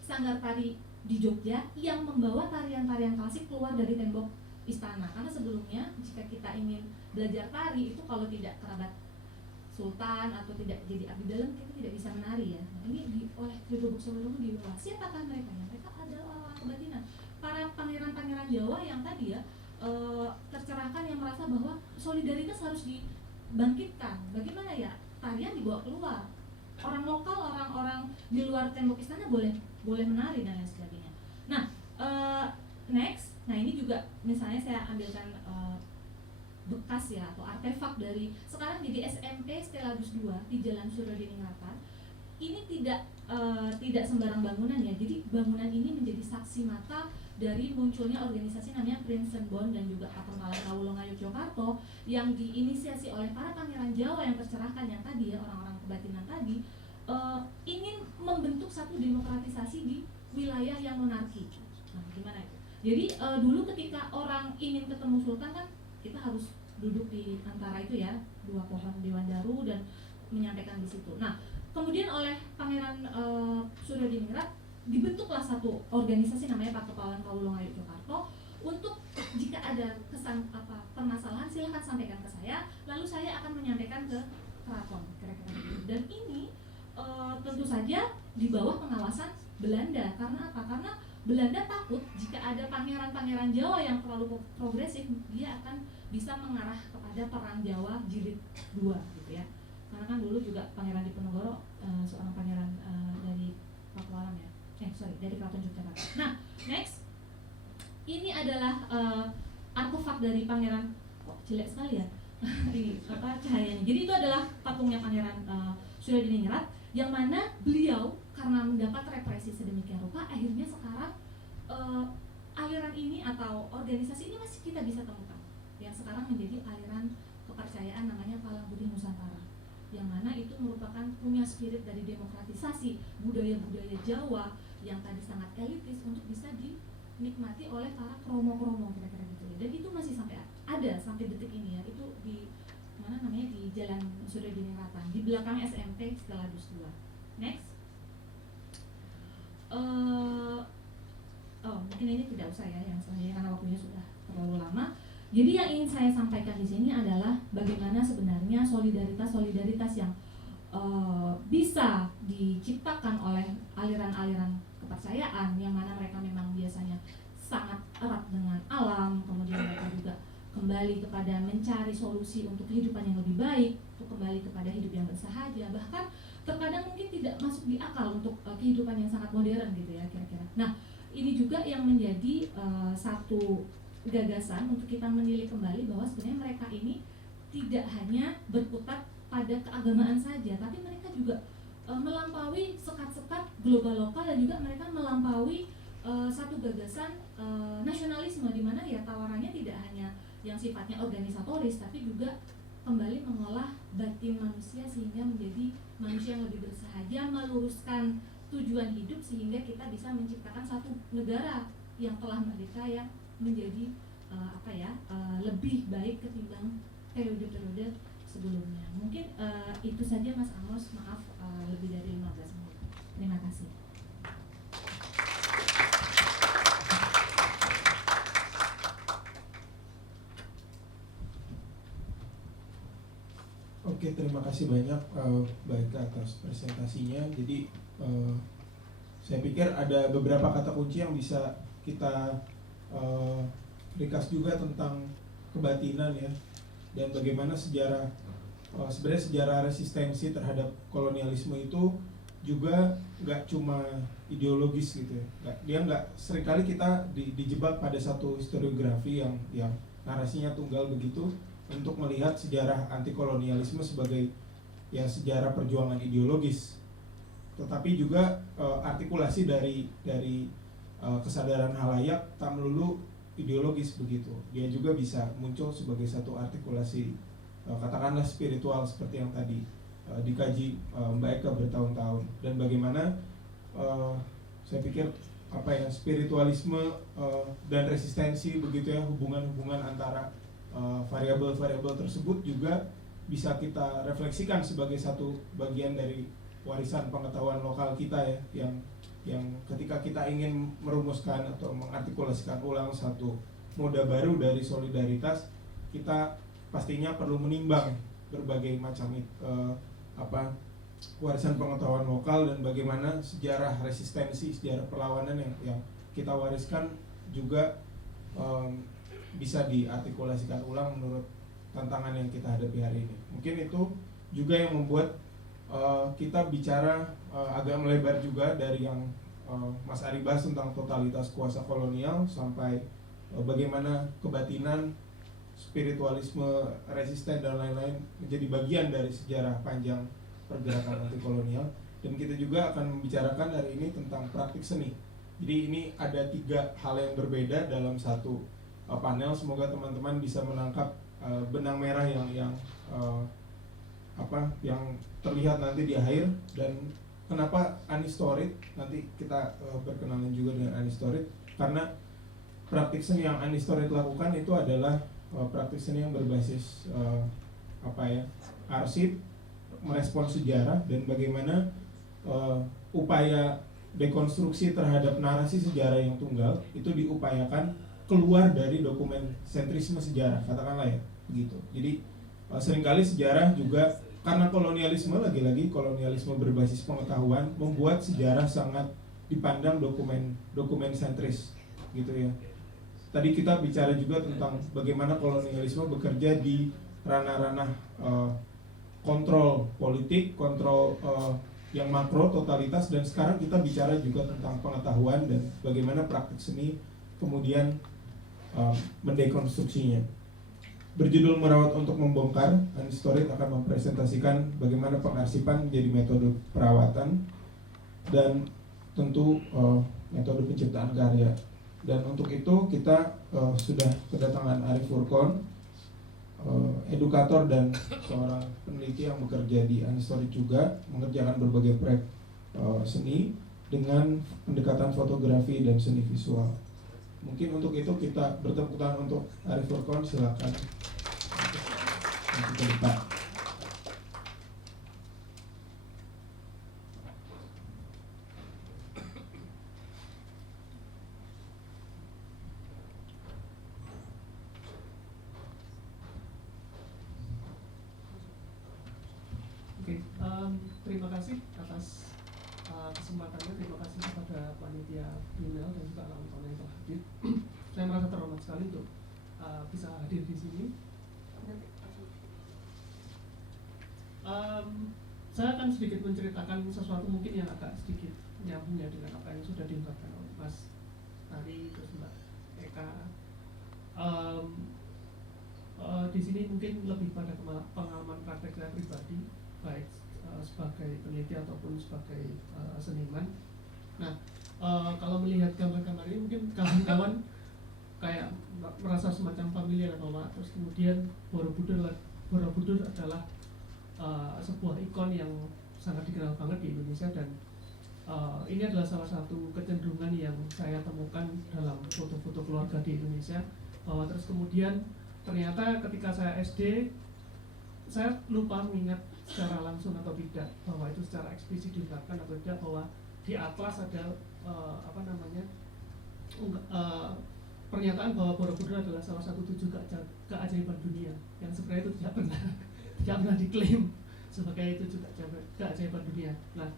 sanggar tari di Jogja yang membawa tarian-tarian klasik keluar dari tembok istana. Karena sebelumnya jika kita ingin belajar tari itu kalau tidak kerabat sultan atau tidak jadi abdi dalam, kita tidak bisa menari ya. Nah, ini oleh Trido Buksowiromo dibawa. Siapakah mereka? Mereka adalah orang kebatinan, para pangeran-pangeran Jawa yang tadi ya tercerahkan, yang merasa bahwa solidaritas harus dibangkitkan. Bagaimana ya tarian dibawa keluar, orang lokal, orang-orang di luar tembok istana boleh menari dan lain sebagainya. Nah, next, nah ini juga misalnya saya ambilkan bekas ya atau artefak dari sekarang jadi SMP Steladus 2 di Jalan Surodiningrat. Ini tidak sembarang bangunan ya. Jadi bangunan ini menjadi saksi mata dari munculnya organisasi namanya Princeton Bond dan juga Papermalan Kawulungan Yogyakarta yang diinisiasi oleh para pangeran Jawa yang tercerahkan yang tadi ya, orang-orang kebatinan tadi, ingin membentuk satu demokratisasi di wilayah yang monarki. Nah, gimana itu? Jadi dulu ketika orang ingin ketemu sultan kan kita harus duduk di antara itu ya, dua pohon Dewan Daru dan menyampaikan di situ. Nah, kemudian oleh Pangeran Surodiningrat dibentuklah satu organisasi namanya Pakepalan Kawulungan Yogyakarta untuk jika ada permasalahan silahkan sampaikan ke saya, lalu saya akan menyampaikan ke keraton kira-kira gitu. Dan ini tentu saja di bawah pengawasan Belanda. Karena apa? Karena Belanda takut jika ada pangeran-pangeran Jawa yang terlalu progresif, dia akan bisa mengarah kepada perang Jawa jilid 2 gitu ya. Karena kan dulu juga Pangeran Diponegoro seorang pangeran dari Pakualam ya. Dari Keraton Yogyakarta. Nah, next. Ini adalah artefak dari Pangeran, kok jelek sekali ya. Ini cahayanya. Jadi itu adalah patungnya Pangeran Surodiningrat yang mana beliau karena mendapat represi sedemikian rupa, akhirnya sekarang aliran ini atau organisasi ini masih kita bisa temukan. Yang sekarang menjadi aliran kepercayaan namanya Palang Budi Nusantara. Yang mana itu merupakan punya spirit dari demokratisasi budaya-budaya Jawa yang tadi sangat elitis untuk bisa dinikmati oleh para kromo-kromo kira-kira gitu ya. Dan itu masih sampai detik ini ya. Itu di mana namanya, di Jalan Surodiningrat di belakang SMP Steladus 2. Next. Mungkin ini tidak usah ya yang selanjutnya karena waktunya sudah terlalu lama. Jadi yang ingin saya sampaikan di sini adalah bagaimana sebenarnya solidaritas yang bisa diciptakan oleh aliran-aliran kepercayaan yang mana mereka memang biasanya sangat erat dengan alam, kemudian mereka juga kembali kepada mencari solusi untuk kehidupan yang lebih baik, untuk kembali kepada hidup yang bersahaja, bahkan terkadang mungkin tidak masuk di akal untuk kehidupan yang sangat modern gitu ya kira-kira. Nah, ini juga yang menjadi satu gagasan untuk kita menilai kembali bahwa sebenarnya mereka ini tidak hanya berkutat pada keagamaan saja, tapi mereka juga melampaui sekat-sekat global lokal dan juga mereka melampaui satu gagasan nasionalisme di mana ya tawarannya tidak hanya yang sifatnya organisatoris tapi juga kembali mengolah batin manusia sehingga menjadi manusia yang lebih bersahaja, meluruskan tujuan hidup sehingga kita bisa menciptakan satu negara yang telah merdeka yang menjadi lebih baik ketimbang periode-periode sebelumnya. Mungkin itu saja Mas Amos, maaf lebih dari 15 menit. Terima kasih. Oke, terima kasih banyak Mbak Eka atas presentasinya. Jadi saya pikir ada beberapa kata kunci yang bisa kita recast juga tentang kebatinan ya, dan bagaimana sejarah sebenarnya sejarah resistensi terhadap kolonialisme itu juga nggak cuma ideologis gitu ya. Dia nggak seringkali kita dijebak pada satu historiografi yang narasinya tunggal begitu, untuk melihat sejarah anti kolonialisme sebagai ya sejarah perjuangan ideologis, tetapi juga artikulasi dari kesadaran halayak tak melulu ideologis begitu. Dia juga bisa muncul sebagai satu artikulasi katakanlah spiritual seperti yang tadi dikaji Mbak Eka bertahun-tahun, dan bagaimana saya pikir spiritualisme dan resistensi begitu ya, hubungan-hubungan antara variabel-variabel tersebut juga bisa kita refleksikan sebagai satu bagian dari warisan pengetahuan lokal kita ya, yang ketika kita ingin merumuskan atau mengartikulasikan ulang satu moda baru dari solidaritas, kita pastinya perlu menimbang berbagai macam warisan pengetahuan lokal, dan bagaimana sejarah resistensi, sejarah perlawanan yang kita wariskan juga bisa diartikulasikan ulang menurut tantangan yang kita hadapi hari ini. Mungkin itu juga yang membuat kita bicara agak melebar juga dari yang Mas Ari bahas tentang totalitas kuasa kolonial sampai bagaimana kebatinan, spiritualisme, resisten dan lain-lain menjadi bagian dari sejarah panjang pergerakan anti kolonial. Dan kita juga akan membicarakan hari ini tentang praktik seni. Jadi ini ada 3 hal yang berbeda dalam satu panel. Semoga teman-teman bisa menangkap benang merah yang terlihat nanti di akhir, dan kenapa Anistorid, nanti kita berkenalan juga dengan Anistorid, karena praktik seni yang Anistorid lakukan itu adalah praktik seni yang berbasis arsip, merespon sejarah, dan bagaimana upaya dekonstruksi terhadap narasi sejarah yang tunggal itu diupayakan keluar dari dokumen sentrisme sejarah, katakanlah ya begitu. Jadi seringkali sejarah juga karena kolonialisme, lagi-lagi kolonialisme berbasis pengetahuan, membuat sejarah sangat dipandang dokumen sentris gitu ya. Tadi kita bicara juga tentang bagaimana kolonialisme bekerja di ranah-ranah kontrol politik, kontrol yang makro, totalitas, dan sekarang kita bicara juga tentang pengetahuan dan bagaimana praktik seni kemudian mendekonstruksinya. Berjudul Merawat untuk Membongkar, Anistorid akan mempresentasikan bagaimana pengarsipan menjadi metode perawatan dan tentu metode penciptaan karya. Dan untuk itu kita sudah kedatangan Arif Furqon, edukator dan seorang peneliti yang bekerja di Anistorid juga, mengerjakan berbagai proyek seni dengan pendekatan fotografi dan seni visual. Mungkin untuk itu kita bertepuk tangan untuk Arif Furqon, silakan untuk ke depan. Terima kasih atas kesempatannya. Terima kasih kepada panitia Binel dan juga kawan-kawan yang telah hadir. Saya merasa terhormat sekali untuk bisa hadir di sini. Saya akan sedikit menceritakan sesuatu mungkin yang agak sedikit nyambungnya dengan apa yang sudah diungkapkan oleh Mas Ari terus Mbak Eka. Di sini mungkin lebih pada pengalaman praktek saya pribadi, baik sebagai peneliti ataupun sebagai seniman. Nah, kalau melihat gambar-gambar ini mungkin kawan-kawan kayak merasa semacam familiar bahwa terus kemudian Borobudur adalah sebuah ikon yang sangat dikenal banget di Indonesia, dan ini adalah salah satu kecenderungan yang saya temukan dalam foto-foto keluarga di Indonesia, bahwa terus kemudian ternyata ketika saya SD saya lupa mengingat secara langsung atau tidak bahwa itu secara eksplisit diungkapkan atau tidak bahwa di atlas ada pernyataan bahwa Borobudur adalah salah satu 7 keajaiban dunia yang sebenarnya itu tidak pernah diklaim sebagai 7 keajaiban dunia. Nah,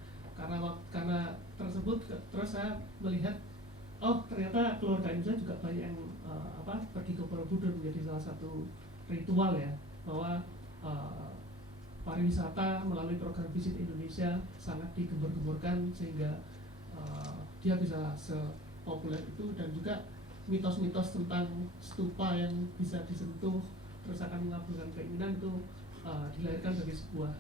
karena tersebut terus saya melihat ternyata keluarga Indonesia juga banyak yang pergi ke Borobudur menjadi salah satu ritual ya, bahwa pariwisata melalui program Visit Indonesia sangat digembar-gemborkan sehingga dia bisa sepopuler itu, dan juga mitos-mitos tentang stupa yang bisa disentuh terus akan mengabulkan keinginan itu dilahirkan dari sebuah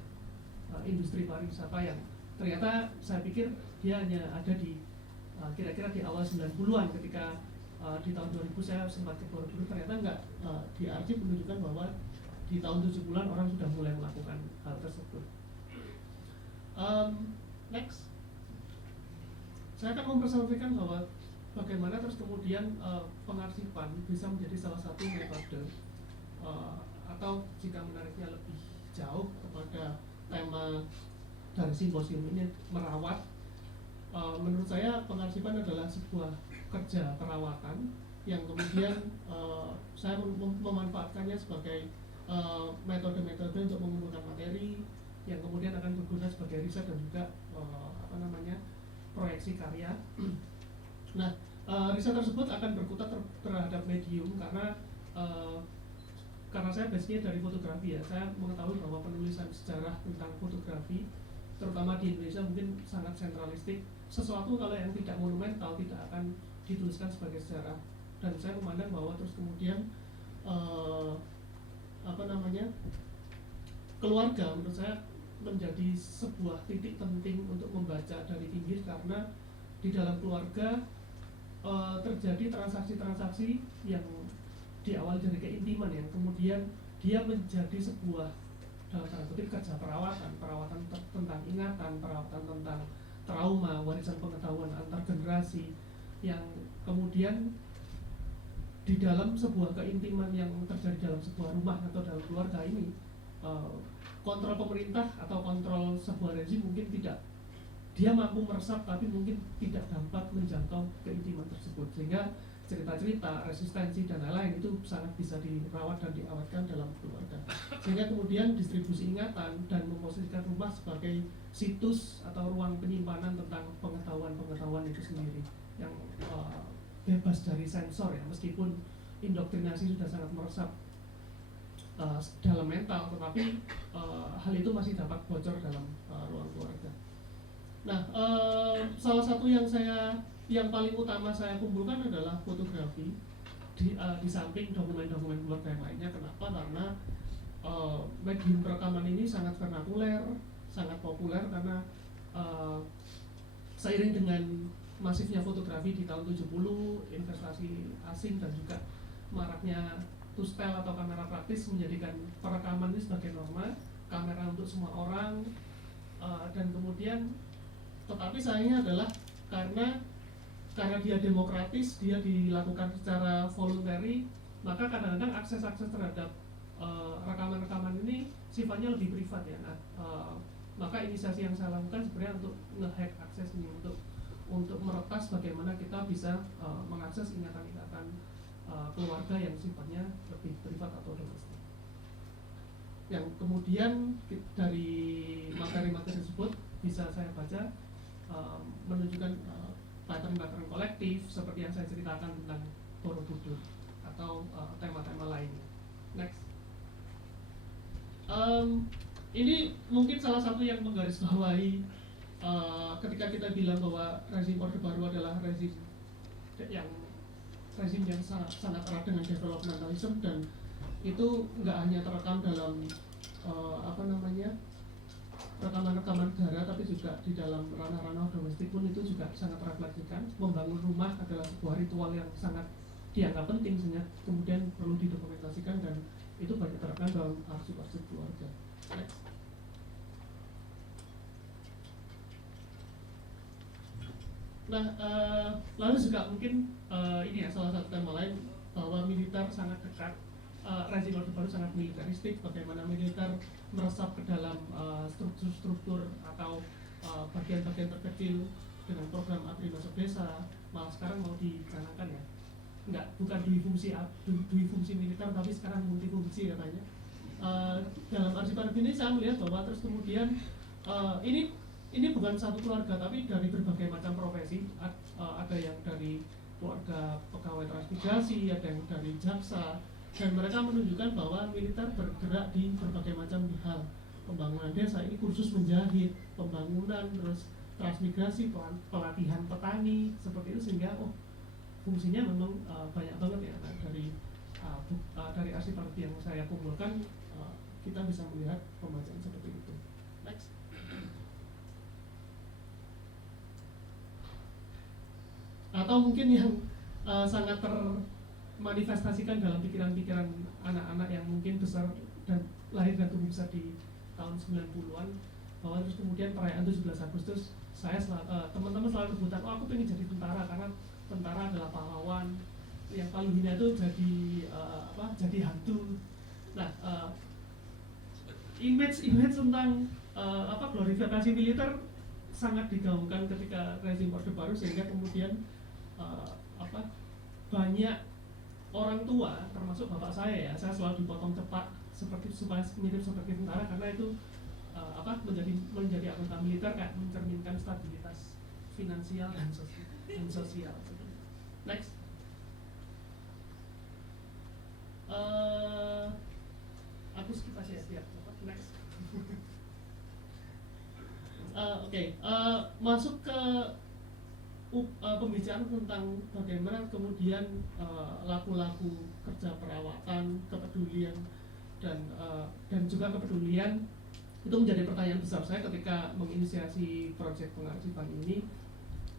industri pariwisata yang ternyata saya pikir dia hanya ada di kira-kira di awal 90-an ketika di tahun 2000 saya sempat ke Borobudur, ternyata enggak, di arsip menunjukkan bahwa di tahun 70-an orang sudah mulai melakukan hal tersebut. Next, saya akan mempersepsikan bahwa bagaimana terus kemudian pengarsipan bisa menjadi salah satu metode atau jika menariknya lebih jauh kepada tema dari simposium ini, merawat. Menurut saya pengarsipan adalah sebuah kerja perawatan yang kemudian saya memanfaatkannya sebagai metode-metode untuk mengumpulkan materi yang kemudian akan berguna sebagai riset dan juga proyeksi karya. Nah, riset tersebut akan berkutat terhadap medium karena saya base-nya dari fotografi ya. Saya mengetahui bahwa penulisan sejarah tentang fotografi terutama di Indonesia mungkin sangat sentralistik. Sesuatu kalau yang tidak monumental tidak akan dituliskan sebagai sejarah, dan saya memandang bahwa terus kemudian keluarga menurut saya menjadi sebuah titik penting untuk membaca dari pinggir, karena di dalam keluarga terjadi transaksi-transaksi yang diawali dari keintiman yang kemudian dia menjadi sebuah dalam tanda kutip kerja perawatan tentang ingatan, perawatan tentang trauma, warisan pengetahuan antar generasi yang kemudian di dalam sebuah keintiman yang terjadi dalam sebuah rumah atau dalam keluarga ini, kontrol pemerintah atau kontrol sebuah rezim mungkin tidak, dia mampu meresap tapi mungkin tidak dapat menjangkau keintiman tersebut, sehingga cerita-cerita, resistensi dan lain-lain itu sangat bisa dirawat dan diawetkan dalam keluarga, sehingga kemudian distribusi ingatan dan memposisikan rumah sebagai situs atau ruang penyimpanan tentang pengetahuan itu sendiri yang bebas dari sensor ya, meskipun indoktrinasi sudah sangat meresap dalam mental, tetapi hal itu masih dapat bocor dalam ruang keluarga. Nah, salah satu yang paling utama saya kumpulkan adalah fotografi di samping dokumen-dokumen keluarga yang lainnya. Kenapa? Karena medium rekaman ini sangat vernakuler, sangat populer karena seiring dengan masifnya fotografi di tahun 70, investasi asing dan juga maraknya two-stel atau kamera praktis menjadikan perekaman ini sebagai norma, kamera untuk semua orang, dan kemudian tetapi sayangnya adalah karena dia demokratis, dia dilakukan secara voluntary, maka kadang-kadang akses terhadap rekaman-rekaman ini sifatnya lebih privat ya. Nah, maka inisiasi yang saya lakukan sebenarnya untuk nge-hack akses ini, untuk meretas bagaimana kita bisa mengakses ingatan-ingatan keluarga yang sifatnya lebih privat atau domestik. Yang kemudian dari materi-materi tersebut bisa saya baca menunjukkan pattern-pattern kolektif seperti yang saya ceritakan tentang Borobudur atau tema-tema lainnya. Next. Ini mungkin salah satu yang menggarisbawahi ketika kita bilang bahwa rezim Orde Baru adalah rezim yang sangat erat dengan developmentalism, dan itu nggak hanya terekam dalam rekaman-rekaman negara, tapi juga di dalam ranah-ranah domestik pun itu juga sangat terefleksikan. Membangun rumah adalah sebuah ritual yang sangat dianggap penting, sehingga kemudian perlu didokumentasikan, dan itu banyak terekam dalam arsip-arsip keluarga. Next. Nah, lalu juga mungkin ini ya salah satu tema lain, bahwa militer sangat dekat, rezim Orde Baru sangat militeristik, bagaimana militer meresap ke dalam struktur-struktur atau bagian-bagian terkecil dengan program ABRI masuk desa, malah sekarang mau dicanangkan ya, enggak, bukan dui fungsi militer tapi sekarang multifungsi katanya. Dalam arsip ini saya melihat bahwa terus kemudian ini bukan satu keluarga tapi dari berbagai macam profesi, ada yang dari keluarga pegawai transmigrasi, ada yang dari jaksa, dan mereka menunjukkan bahwa militer bergerak di berbagai macam hal, pembangunan desa, ini kursus menjahit, pembangunan, terus transmigrasi, pelatihan petani, seperti itu, sehingga fungsinya memang banyak banget ya. Nah, dari arsip yang saya kumpulkan, kita bisa melihat pembacaan seperti itu. Next. Atau mungkin yang sangat termanifestasikan dalam pikiran-pikiran anak-anak yang mungkin besar dan lahir dan tumbuh besar di tahun 90-an, bahwa terus kemudian perayaan 17 Agustus teman-teman selalu rebutan, aku pengen jadi tentara karena tentara adalah pahlawan, yang paling hina itu jadi hantu. Nah, image tentang glorifikasi militer sangat digaungkan ketika rezim Orde Baru, sehingga kemudian banyak orang tua, termasuk bapak saya ya, saya selalu dipotong cepat supaya mirip seperti tentara, karena itu menjadi anggota militer kayak mencerminkan stabilitas finansial dan sosial. Next. Aku skip aja ya, next. Masuk ke pembicaraan tentang bagaimana kemudian laku-laku kerja perawatan, kepedulian dan juga kepedulian itu menjadi pertanyaan besar saya ketika menginisiasi proyek pengarsipan ini.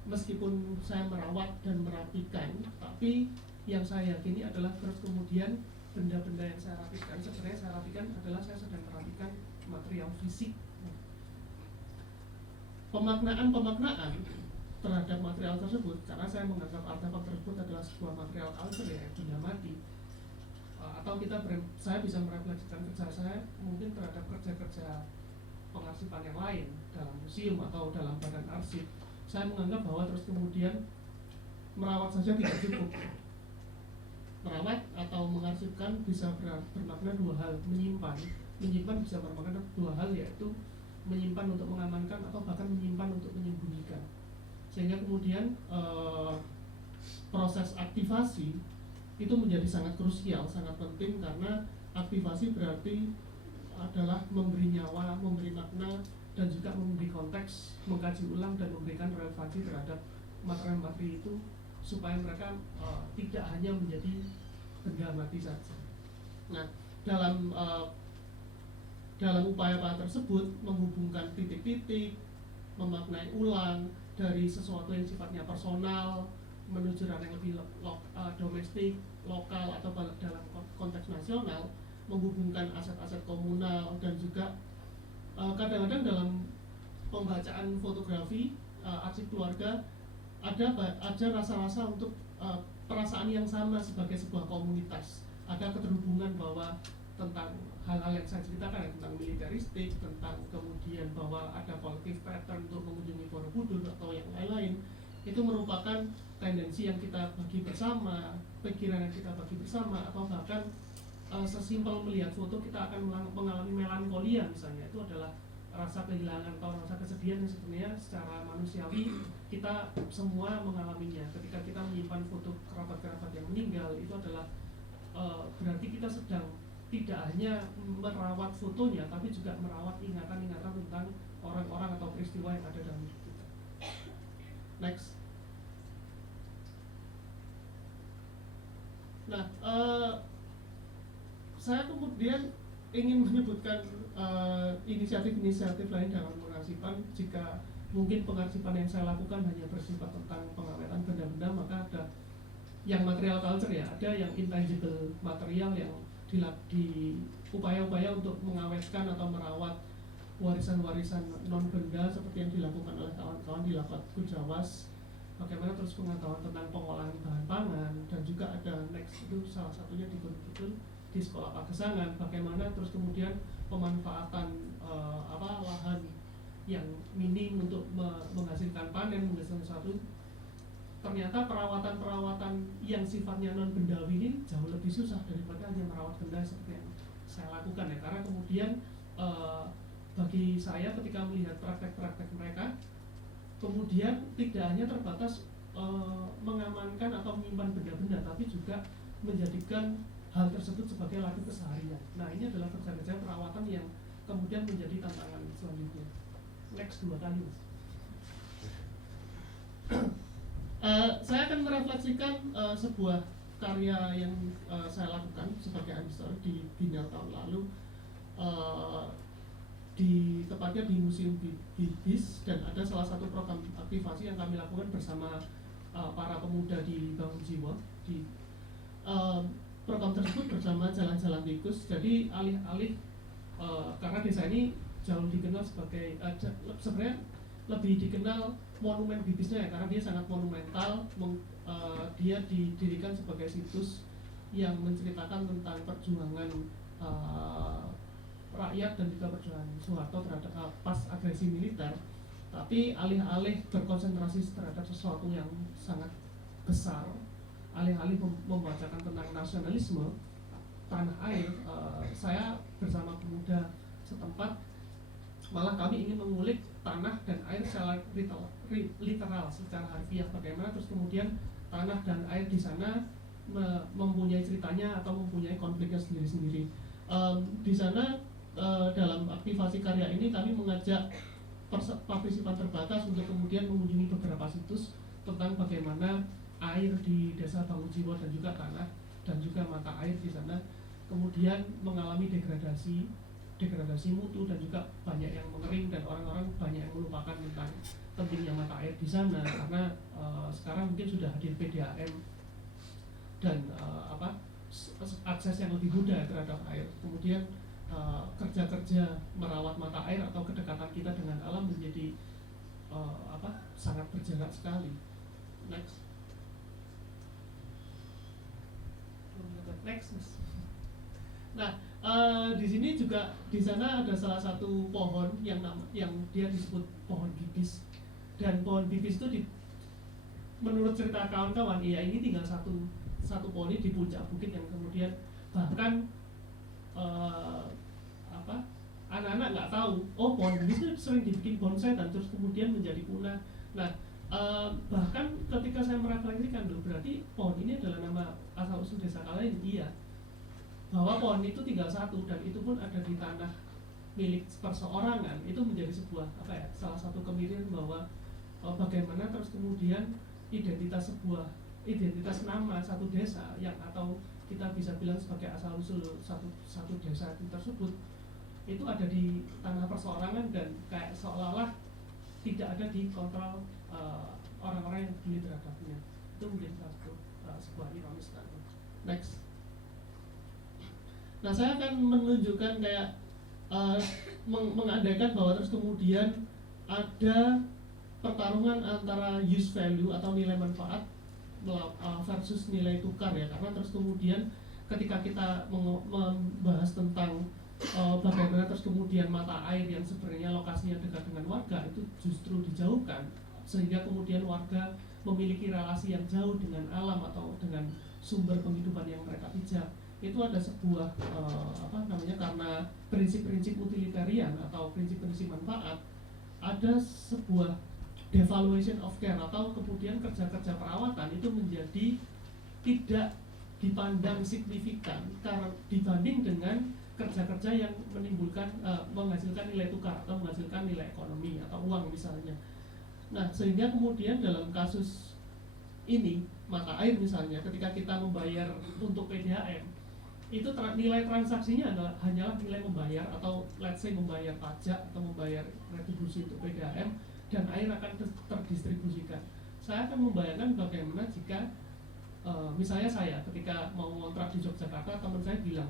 Meskipun saya merawat dan merapikan, tapi yang saya yakini adalah terus kemudian benda-benda yang saya rapikan, sebenarnya saya rapikan adalah saya sedang merapikan material fisik. Pemaknaan terhadap material tersebut, karena saya menganggap artefak tersebut adalah sebuah material culture ya, benda mati, atau saya bisa merefleksikan kerja saya mungkin terhadap kerja-kerja pengarsipan yang lain dalam museum atau dalam badan arsip. Saya menganggap bahwa terus kemudian merawat saja tidak cukup. Merawat atau mengarsipkan bisa bermakna dua hal. Menyimpan bisa bermakna dua hal, yaitu menyimpan untuk mengamankan atau bahkan menyimpan untuk menyembunyikan. Sehingga kemudian proses aktivasi itu menjadi sangat krusial, sangat penting, karena aktivasi berarti adalah memberi nyawa, memberi makna, dan juga memberi konteks, mengkaji ulang dan memberikan relevansi terhadap materi-materi itu supaya mereka tidak hanya menjadi benda mati saja. Nah, dalam upaya tersebut menghubungkan titik-titik, memaknai ulang dari sesuatu yang sifatnya personal menuju ranah yang lebih domestik, lokal atau dalam konteks nasional, menghubungkan aset-aset komunal, dan juga kadang-kadang dalam pembacaan fotografi arsip keluarga ada rasa-rasa untuk perasaan yang sama sebagai sebuah komunitas, ada keterhubungan bahwa tentang hal-hal yang saya ceritakan, tentang militeristik, tentang kemudian bahwa ada collective pattern untuk mengunjungi Borobudur atau yang lain-lain, itu merupakan tendensi yang kita bagi bersama, pikiran yang kita bagi bersama, atau bahkan sesimpel melihat foto kita akan mengalami melankolia misalnya, itu adalah rasa kehilangan atau rasa kesedihan yang sebenarnya secara manusiawi kita semua mengalaminya. Ketika kita menyimpan foto kerabat-kerabat yang meninggal, itu adalah berarti kita sedang tidak hanya merawat fotonya, tapi juga merawat ingatan-ingatan tentang orang-orang atau peristiwa yang ada dalam hidup kita. Next. Nah, saya kemudian ingin menyebutkan inisiatif-inisiatif lain dalam pengarsipan. Jika mungkin pengarsipan yang saya lakukan hanya bersifat tentang pengawetan benda-benda, maka ada yang material culture ya, ada yang intangible material yang di upaya-upaya untuk mengawetkan atau merawat warisan-warisan non-benda seperti yang dilakukan oleh kawan-kawan di Lapat Kujawas, bagaimana terus pengetahuan tentang pengolahan bahan pangan, dan juga ada next itu salah satunya di Gunung Kidul di Sekolah Pagesangan, bagaimana terus kemudian pemanfaatan lahan yang minim untuk menghasilkan panen, menghasilkan sesuatu. Ternyata perawatan yang sifatnya non bendawi ini jauh lebih susah daripada hanya merawat benda seperti yang saya lakukan ya, karena kemudian bagi saya ketika melihat praktek-praktek mereka, kemudian tidak hanya terbatas mengamankan atau menyimpan benda-benda, tapi juga menjadikan hal tersebut sebagai laku keseharian. Nah, ini adalah kerja-kerja perawatan yang kemudian menjadi tantangan selanjutnya. Next 2 kali, Mas. Saya akan merefleksikan sebuah karya yang saya lakukan sebagai animator di Binel tahun lalu, tepatnya di Museum BIS, dan ada salah satu program aktivasi yang kami lakukan bersama para pemuda di Bangun Jiwa. Di program tersebut bersama Jalan-Jalan Tikus. Jadi alih-alih karena desa ini jauh dikenal sebagai sebenarnya lebih dikenal monumen bibisnya ya, karena dia sangat monumental. Dia didirikan sebagai situs yang menceritakan tentang perjuangan rakyat dan juga perjuangan Soeharto terhadap pas agresi militer. Tapi alih-alih berkonsentrasi terhadap sesuatu yang sangat besar, alih-alih membacakan tentang nasionalisme tanah air, saya bersama pemuda setempat malah kami ingin mengulik tanah dan air secara literal, secara harfiah, bagaimana terus kemudian tanah dan air di sana mempunyai ceritanya atau mempunyai konfliknya sendiri-sendiri. Di sana dalam aktivasi karya ini kami mengajak partisipan terbatas untuk kemudian mengunjungi beberapa situs tentang bagaimana air di desa Bangun Jiwa dan juga tanah dan juga mata air di sana kemudian mengalami degradasi mutu dan juga banyak yang mengering, dan orang-orang banyak yang melupakan tentang pentingnya mata air di sana karena sekarang mungkin sudah hadir PDAM dan akses yang lebih mudah terhadap air. Kemudian kerja-kerja merawat mata air atau kedekatan kita dengan alam menjadi sangat berjarak sekali. Next. Nah, di sini juga di sana ada salah satu pohon yang dia disebut pohon bibis, dan pohon bibis itu menurut cerita kawan-kawan, ya ini tinggal satu pohon ini di puncak bukit yang kemudian bahkan anak-anak nggak tahu, oh pohon bibis itu sering dibikin bonsai dan terus kemudian menjadi punah. Nah, bahkan ketika saya merefleksikan, berarti pohon ini adalah nama asal usul desa kalian, iya, bahwa pohon itu tinggal satu dan itu pun ada di tanah milik perseorangan, itu menjadi sebuah salah satu kemirian bahwa bagaimana terus kemudian identitas nama satu desa yang atau kita bisa bilang sebagai asal usul satu desa itu tersebut itu ada di tanah perseorangan dan kayak seolah-olah tidak ada di kontrol orang-orang yang peduli terhadapnya. Itu menjadi sebuah ironis kan. Next. Nah, saya akan menunjukkan kayak mengandaikan bahwa terus kemudian ada pertarungan antara use value atau nilai manfaat versus nilai tukar ya, karena terus kemudian ketika kita membahas tentang bagaimana terus kemudian mata air yang sebenarnya lokasinya dekat dengan warga itu justru dijauhkan, sehingga kemudian warga memiliki relasi yang jauh dengan alam atau dengan sumber penghidupan yang mereka pijak. Itu ada sebuah karena prinsip-prinsip utilitarian atau prinsip-prinsip manfaat, ada sebuah devaluation of care atau kemudian kerja-kerja perawatan itu menjadi tidak dipandang signifikan karena dibanding dengan kerja-kerja yang menghasilkan nilai tukar atau menghasilkan nilai ekonomi atau uang misalnya. Nah, sehingga kemudian dalam kasus ini mata air misalnya, ketika kita membayar untuk PDAM itu nilai transaksinya hanyalah nilai membayar atau let's say membayar pajak atau membayar retribusi untuk PDAM, dan air akan terdistribusikan. Saya akan membayangkan bagaimana jika misalnya saya ketika mau ngontrak di Yogyakarta, teman saya bilang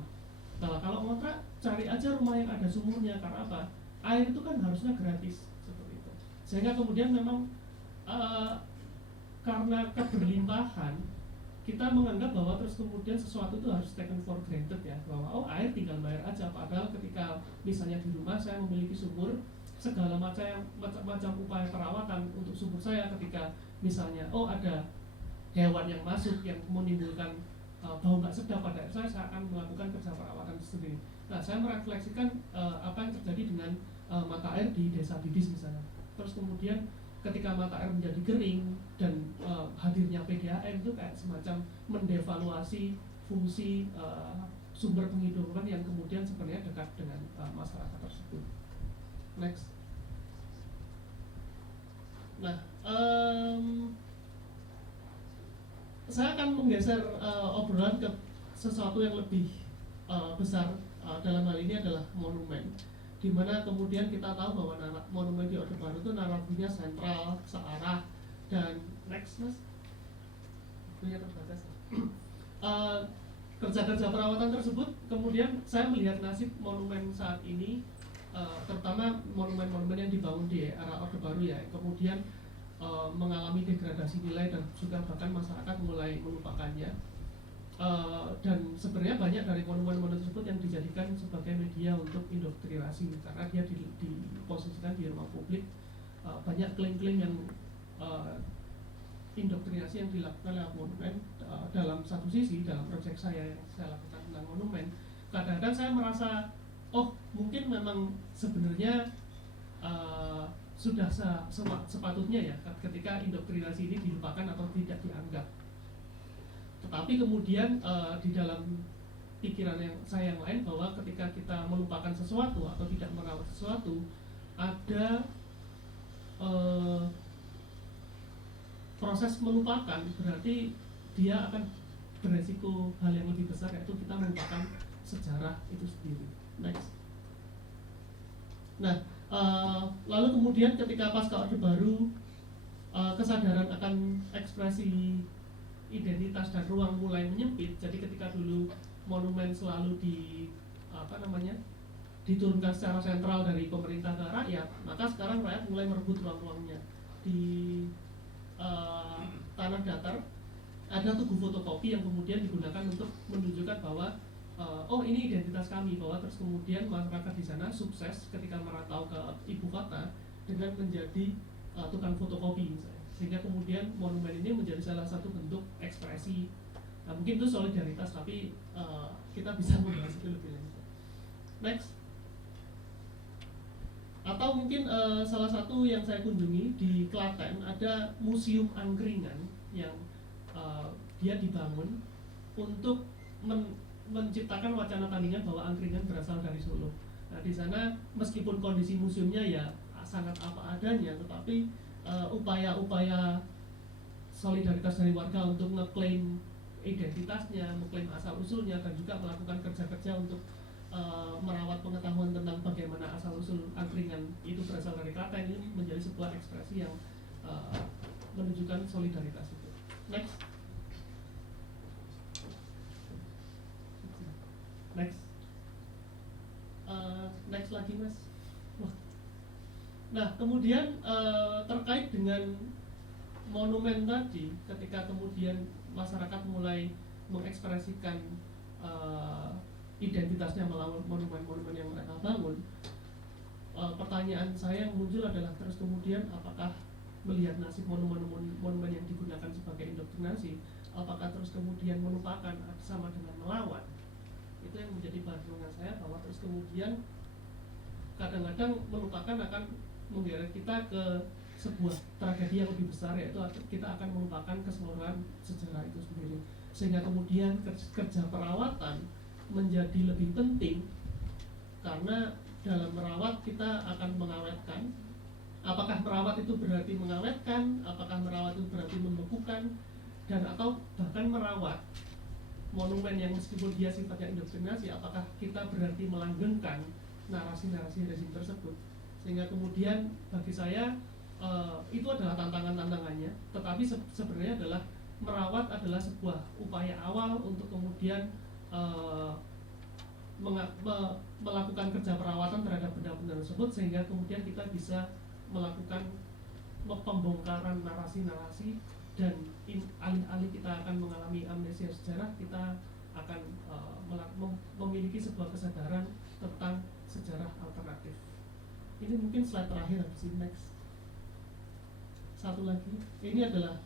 bahwa kalau ngontrak cari aja rumah yang ada sumurnya, karena apa? Air itu kan harusnya gratis seperti itu. Sehingga kemudian memang karena keberlimpahan kita menganggap bahwa terus kemudian sesuatu itu harus taken for granted ya, bahwa oh air tinggal bayar aja, padahal ketika misalnya di rumah saya memiliki sumur, segala macam upaya perawatan untuk sumur saya, ketika misalnya oh ada hewan yang masuk yang menimbulkan bau nggak sedap pada air saya akan melakukan kerja perawatan sendiri. Nah, saya merefleksikan apa yang terjadi dengan mata air di desa Bidis misalnya. Terus kemudian ketika mata air menjadi kering dan hadirnya PDAM itu kayak semacam mendevaluasi fungsi sumber penghidupan yang kemudian sebenarnya dekat dengan masyarakat tersebut. Next. Nah, saya akan menggeser obrolan ke sesuatu yang lebih besar. Dalam hal ini adalah monumen, di mana kemudian kita tahu bahwa monumen di Orde Baru itu narasinya sentral, searah, dan next mas, punya terbatas. Kerja-kerja perawatan tersebut kemudian saya melihat nasib monumen saat ini, terutama monumen-monumen yang dibangun di era Orde Baru ya, kemudian mengalami degradasi nilai dan sudah bahkan masyarakat mulai melupakannya. Dan sebenarnya banyak dari monumen-monumen tersebut yang dijadikan sebagai media untuk indoktrinasi karena dia diposisikan di ruang publik. Banyak klaim-klaim yang indoktrinasi yang dilakukan lewat monumen. Dalam satu sisi, dalam proyek saya yang saya lakukan tentang monumen, kadang-kadang saya merasa oh mungkin memang sebenarnya sudah sepatutnya ya ketika indoktrinasi ini dilupakan atau tidak dianggap. Tetapi kemudian di dalam pikiran saya yang lain bahwa ketika kita melupakan sesuatu atau tidak merawat sesuatu, ada proses melupakan, berarti dia akan beresiko hal yang lebih besar, yaitu kita melupakan sejarah itu sendiri. Next. Nah, lalu kemudian ketika pasca Orde Baru, kesadaran akan ekspresi identitas dan ruang mulai menyempit. Jadi ketika dulu monumen selalu diturunkan secara sentral dari pemerintah ke rakyat, maka sekarang rakyat mulai merebut ruang-ruangnya. Di tanah datar ada tugu fotokopi yang kemudian digunakan untuk menunjukkan bahwa oh ini identitas kami, bahwa terus kemudian masyarakat di sana sukses ketika merantau ke ibu kota dengan menjadi tukang fotokopi misalnya. Sehingga kemudian monumen ini menjadi salah satu bentuk ekspresi, nah, mungkin itu solidaritas, tapi kita bisa membahas itu lebih lanjut. Next. Atau mungkin salah satu yang saya kunjungi di Klaten, ada museum angkringan yang dia dibangun untuk menciptakan wacana tandingan bahwa angkringan berasal dari Solo. Nah, di sana meskipun kondisi museumnya ya sangat apa adanya, tetapi upaya-upaya solidaritas dari warga untuk ngeklaim identitasnya, mengklaim asal-usulnya, dan juga melakukan kerja-kerja untuk merawat pengetahuan tentang bagaimana asal-usul angkringan itu berasal dari Klaten, ini menjadi sebuah ekspresi yang menunjukkan solidaritas itu. Next. Next lagi mas. Nah, kemudian terkait dengan monumen tadi, ketika kemudian masyarakat mulai mengekspresikan identitasnya melalui monumen-monumen yang mereka bangun, pertanyaan saya yang muncul adalah terus kemudian apakah melihat nasib monumen yang digunakan sebagai indoktrinasi, apakah terus kemudian melupakan sama dengan melawan? Itu yang menjadi bahan renungan saya, bahwa terus kemudian kadang-kadang melupakan akan menggeret kita ke sebuah tragedi yang lebih besar, yaitu kita akan melupakan keseluruhan sejarah itu sendiri, sehingga kemudian kerja perawatan menjadi lebih penting, karena dalam merawat kita akan mengawetkan. Apakah merawat itu berarti mengawetkan, apakah merawat itu berarti membekukan, dan atau bahkan merawat monumen yang meskipun dia sifatnya indoktrinasi, apakah kita berarti melanggengkan narasi-narasi rezim tersebut. Sehingga kemudian bagi saya itu adalah tantangannya, tetapi sebenarnya adalah merawat adalah sebuah upaya awal untuk kemudian melakukan kerja perawatan terhadap benda-benda tersebut, sehingga kemudian kita bisa melakukan pembongkaran narasi-narasi dan alih-alih kita akan mengalami amnesia sejarah, kita akan memiliki sebuah kesadaran tentang sejarah alternatif. Ini mungkin slide terakhir, habis ini next. Satu lagi, ini adalah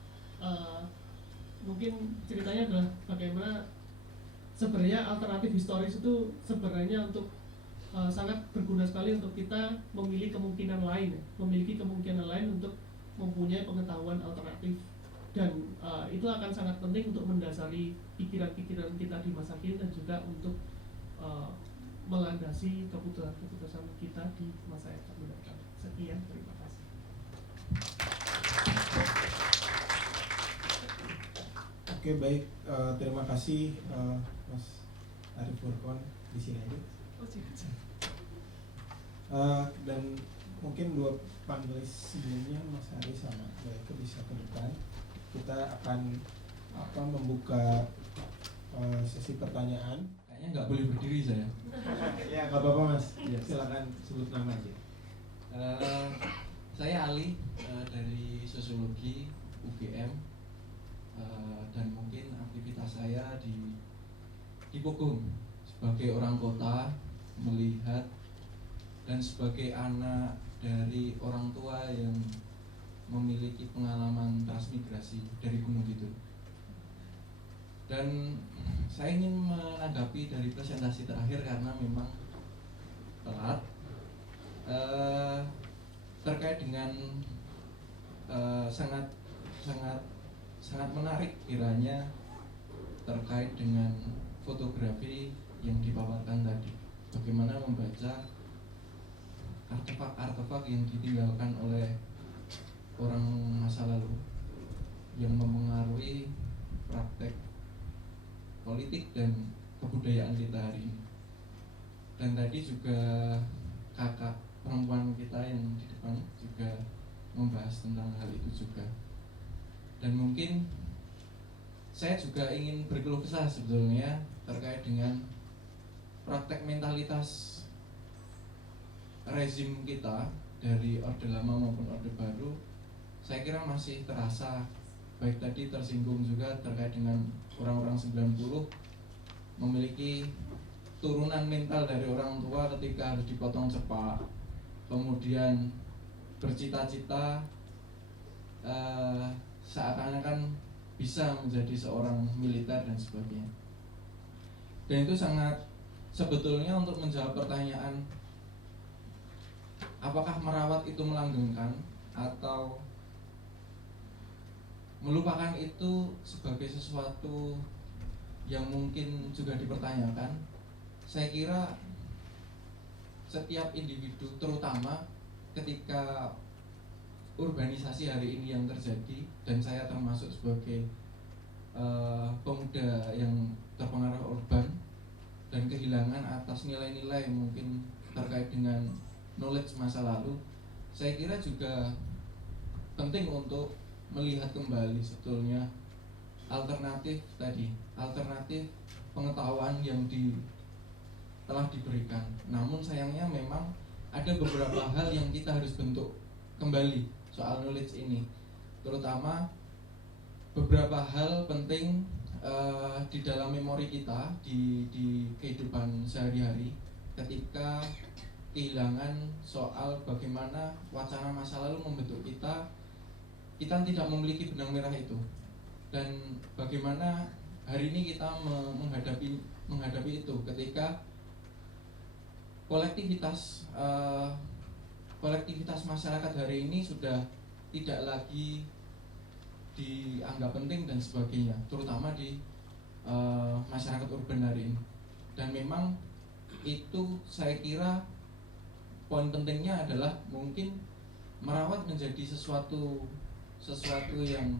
mungkin ceritanya adalah bagaimana sebenarnya alternatif historis itu sebenarnya untuk sangat berguna sekali untuk kita memiliki kemungkinan lain untuk mempunyai pengetahuan alternatif, dan itu akan sangat penting untuk mendasari pikiran-pikiran kita di masa kini dan juga untuk melandasi keputusan kita di masa yang akan mendatang. Sekian, terima kasih. Oke, baik, terima kasih Mas Arief Furqon, di sini aja. Dan mungkin dua panelis sebelumnya, Mas Ari sama Mbak Eko, bisa ke depan. Kita akan membuka sesi pertanyaan. Kayaknya nggak boleh berdiri saya. Ya, nggak apa-apa Mas. Ya, silakan sebut nama aja. Saya Ali dari Sosiologi UGM, dan mungkin aktivitas saya di Pogong sebagai orang kota melihat, dan sebagai anak dari orang tua yang memiliki pengalaman transmigrasi dari Gunung Kidul. Dan saya ingin menanggapi dari presentasi terakhir karena memang telat, terkait dengan sangat menarik kiranya terkait dengan fotografi yang dipaparkan tadi. Bagaimana membaca artefak-artefak yang ditinggalkan oleh orang masa lalu yang mempengaruhi praktek politik dan kebudayaan kita hari ini. Dan tadi juga kakak perempuan kita yang di depan juga membahas tentang hal itu juga. Dan mungkin saya juga ingin berkeluh kesah sebetulnya terkait dengan praktek mentalitas rezim kita dari Orde Lama maupun Orde Baru. Saya kira masih terasa, baik tadi tersinggung juga terkait dengan orang-orang 90 memiliki turunan mental dari orang tua ketika harus dipotong cepat, kemudian bercita-cita seakan-akan bisa menjadi seorang militer dan sebagainya. Dan itu sangat sebetulnya untuk menjawab pertanyaan apakah merawat itu melanggengkan atau melupakan itu sebagai sesuatu yang mungkin juga dipertanyakan. Saya kira setiap individu, terutama ketika urbanisasi hari ini yang terjadi, dan saya termasuk sebagai pemuda yang terpengaruh urban dan kehilangan atas nilai-nilai mungkin terkait dengan knowledge masa lalu, saya kira juga penting untuk melihat kembali sebetulnya alternatif tadi, alternatif pengetahuan yang telah diberikan. Namun sayangnya memang ada beberapa hal yang kita harus bentuk kembali soal knowledge ini, terutama beberapa hal penting di dalam memori kita di kehidupan sehari-hari ketika kehilangan soal bagaimana wacana masa lalu membentuk kita tidak memiliki benang merah itu, dan bagaimana hari ini kita menghadapi itu ketika kolektivitas masyarakat hari ini sudah tidak lagi dianggap penting dan sebagainya, terutama di masyarakat urban hari ini. Dan memang itu saya kira poin pentingnya adalah mungkin merawat menjadi sesuatu yang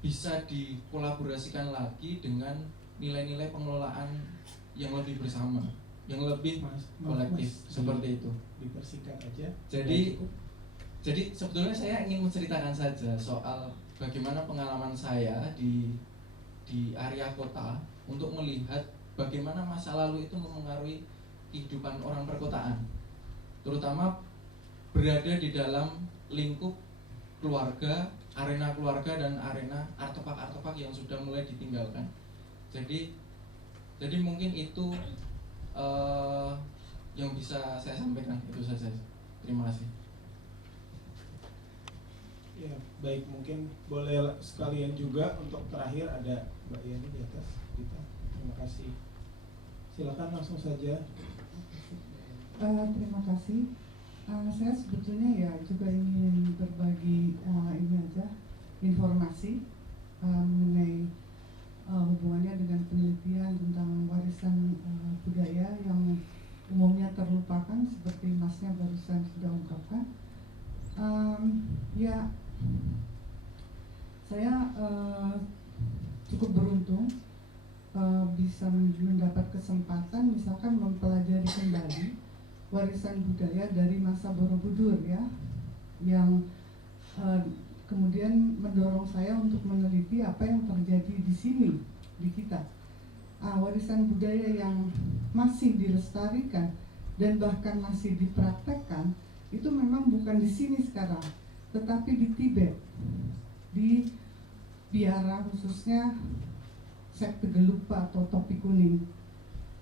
bisa dikolaborasikan lagi dengan nilai-nilai pengelolaan yang lebih bersama, yang lebih kolektif, seperti itu. Dipersingkat aja. Jadi sebetulnya saya ingin menceritakan saja soal bagaimana pengalaman saya di area kota untuk melihat bagaimana masa lalu itu mempengaruhi kehidupan orang perkotaan, terutama berada di dalam lingkup keluarga arena keluarga dan arena artefak-artefak yang sudah mulai ditinggalkan. Jadi mungkin itu yang bisa saya sampaikan, itu saja. Terima kasih. Ya, baik, mungkin boleh sekalian juga untuk terakhir ada Mbak Yani di atas kita. Terima kasih. Silakan langsung saja. Terima kasih. Saya sebetulnya ya juga ingin berbagi ini aja informasi mengenai hubungannya dengan penelitian tentang warisan budaya yang umumnya terlupakan seperti Masnya barusan sudah ungkapkan. Ya, saya cukup beruntung bisa mendapat kesempatan misalkan mempelajari kembali warisan budaya dari masa Borobudur ya, yang kemudian mendorong saya untuk meneliti apa yang terjadi di sini, di kita. Warisan budaya yang masih dilestarikan dan bahkan masih dipraktekkan itu memang bukan di sini sekarang, tetapi di Tibet, di biara khususnya sekte Gelugpa atau topi kuning.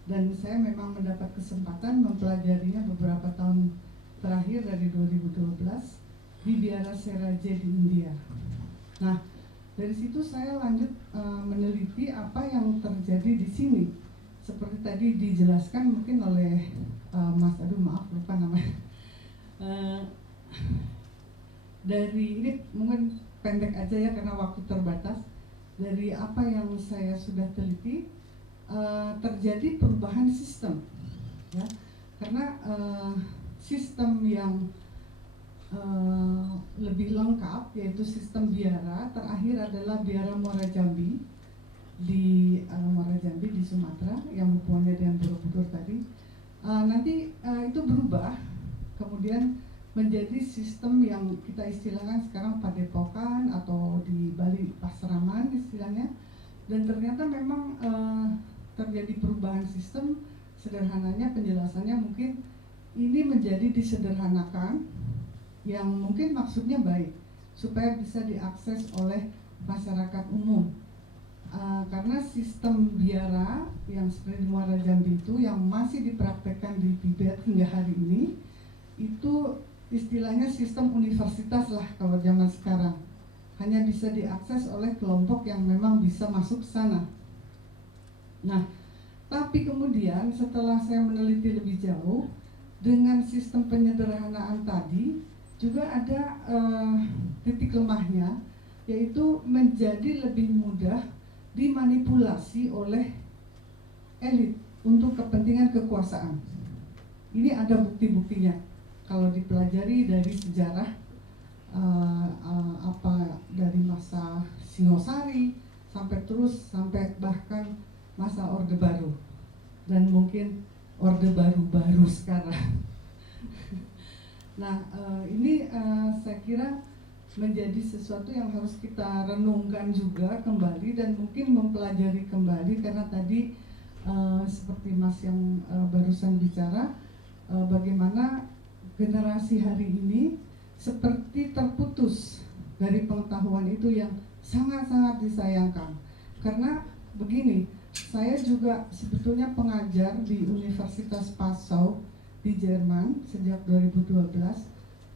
Dan saya memang mendapat kesempatan mempelajarinya beberapa tahun terakhir dari 2012 di biara Seraje di India. Nah, dari situ saya lanjut meneliti apa yang terjadi di sini. Seperti tadi dijelaskan mungkin oleh Mas, maaf lupa namanya. Dari ini mungkin pendek aja ya karena waktu terbatas. Dari apa yang saya sudah teliti, terjadi perubahan sistem, ya, karena sistem yang lebih lengkap yaitu sistem biara terakhir adalah biara Muara Jambi di Sumatera yang hubungannya dengan Borobudur tadi. Nanti itu berubah kemudian menjadi sistem yang kita istilahkan sekarang padepokan atau di Bali Pasraman istilahnya, dan ternyata memang terjadi perubahan sistem. Sederhananya penjelasannya mungkin ini menjadi disederhanakan, yang mungkin maksudnya baik supaya bisa diakses oleh masyarakat umum. Karena sistem biara yang seperti di Muara Jambi itu yang masih dipraktekkan di Tibet hingga hari ini itu istilahnya sistem universitas lah kalau zaman sekarang, hanya bisa diakses oleh kelompok yang memang bisa masuk ke sana. Nah, tapi kemudian setelah saya meneliti lebih jauh dengan sistem penyederhanaan tadi juga ada titik lemahnya, yaitu menjadi lebih mudah dimanipulasi oleh elit untuk kepentingan kekuasaan. Ini ada bukti-buktinya kalau dipelajari dari sejarah dari masa Singosari sampai bahkan masa Orde Baru dan mungkin Orde Baru sekarang. Nah, ini saya kira menjadi sesuatu yang harus kita renungkan juga kembali dan mungkin mempelajari kembali, karena tadi seperti Mas yang barusan bicara, bagaimana generasi hari ini seperti terputus dari pengetahuan itu yang sangat-sangat disayangkan. Karena begini, saya juga sebetulnya pengajar di Universitas Passau di Jerman sejak 2012,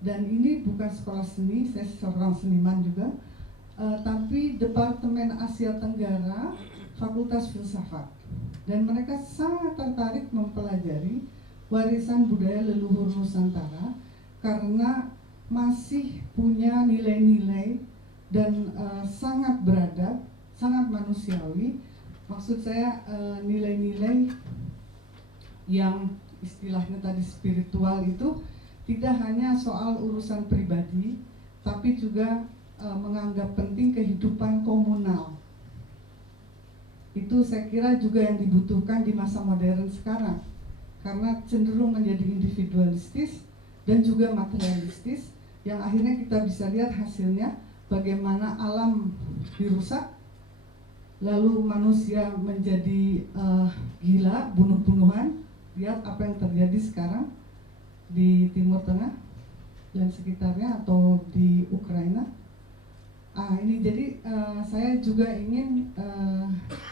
dan ini bukan sekolah seni, saya seorang seniman juga, tapi Departemen Asia Tenggara, Fakultas Filsafat, dan mereka sangat tertarik mempelajari warisan budaya leluhur Nusantara karena masih punya nilai-nilai dan sangat beradab, sangat manusiawi. Maksud saya nilai-nilai yang istilahnya tadi spiritual itu tidak hanya soal urusan pribadi, tapi juga menganggap penting kehidupan komunal. Itu saya kira juga yang dibutuhkan di masa modern sekarang, karena cenderung menjadi individualistis dan juga materialistis, yang akhirnya kita bisa lihat hasilnya bagaimana alam dirusak, lalu manusia menjadi gila, bunuh-bunuhan. Lihat apa yang terjadi sekarang di Timur Tengah dan sekitarnya atau di Ukraina. Ini jadi saya juga ingin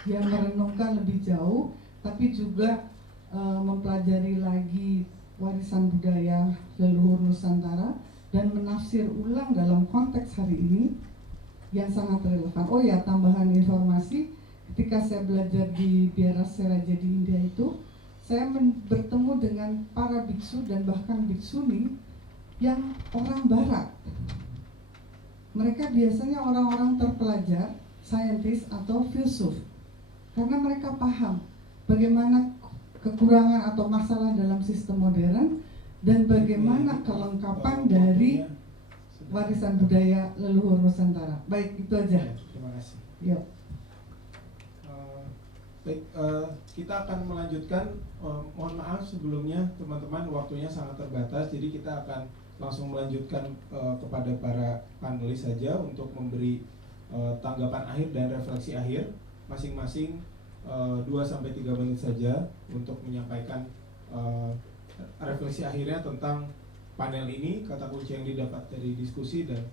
ya merenungkan lebih jauh, tapi juga mempelajari lagi warisan budaya leluhur Nusantara dan menafsir ulang dalam konteks hari ini yang sangat relevan. Oh ya, tambahan informasi, ketika saya belajar di Biara Seraja di India itu, saya bertemu dengan para biksu dan bahkan biksuni yang orang barat. Mereka biasanya orang-orang terpelajar, saintis atau filsuf, karena mereka paham bagaimana kekurangan atau masalah dalam sistem modern dan bagaimana kelengkapan dari warisan budaya leluhur Nusantara. Baik, itu aja. Terima kasih. Yuk. Baik, kita akan melanjutkan. Mohon maaf sebelumnya teman-teman, waktunya sangat terbatas, jadi kita akan langsung melanjutkan kepada para panelis saja untuk memberi tanggapan akhir dan refleksi akhir masing-masing 2-3 menit saja untuk menyampaikan refleksi akhirnya tentang panel ini, kata kunci yang didapat dari diskusi dan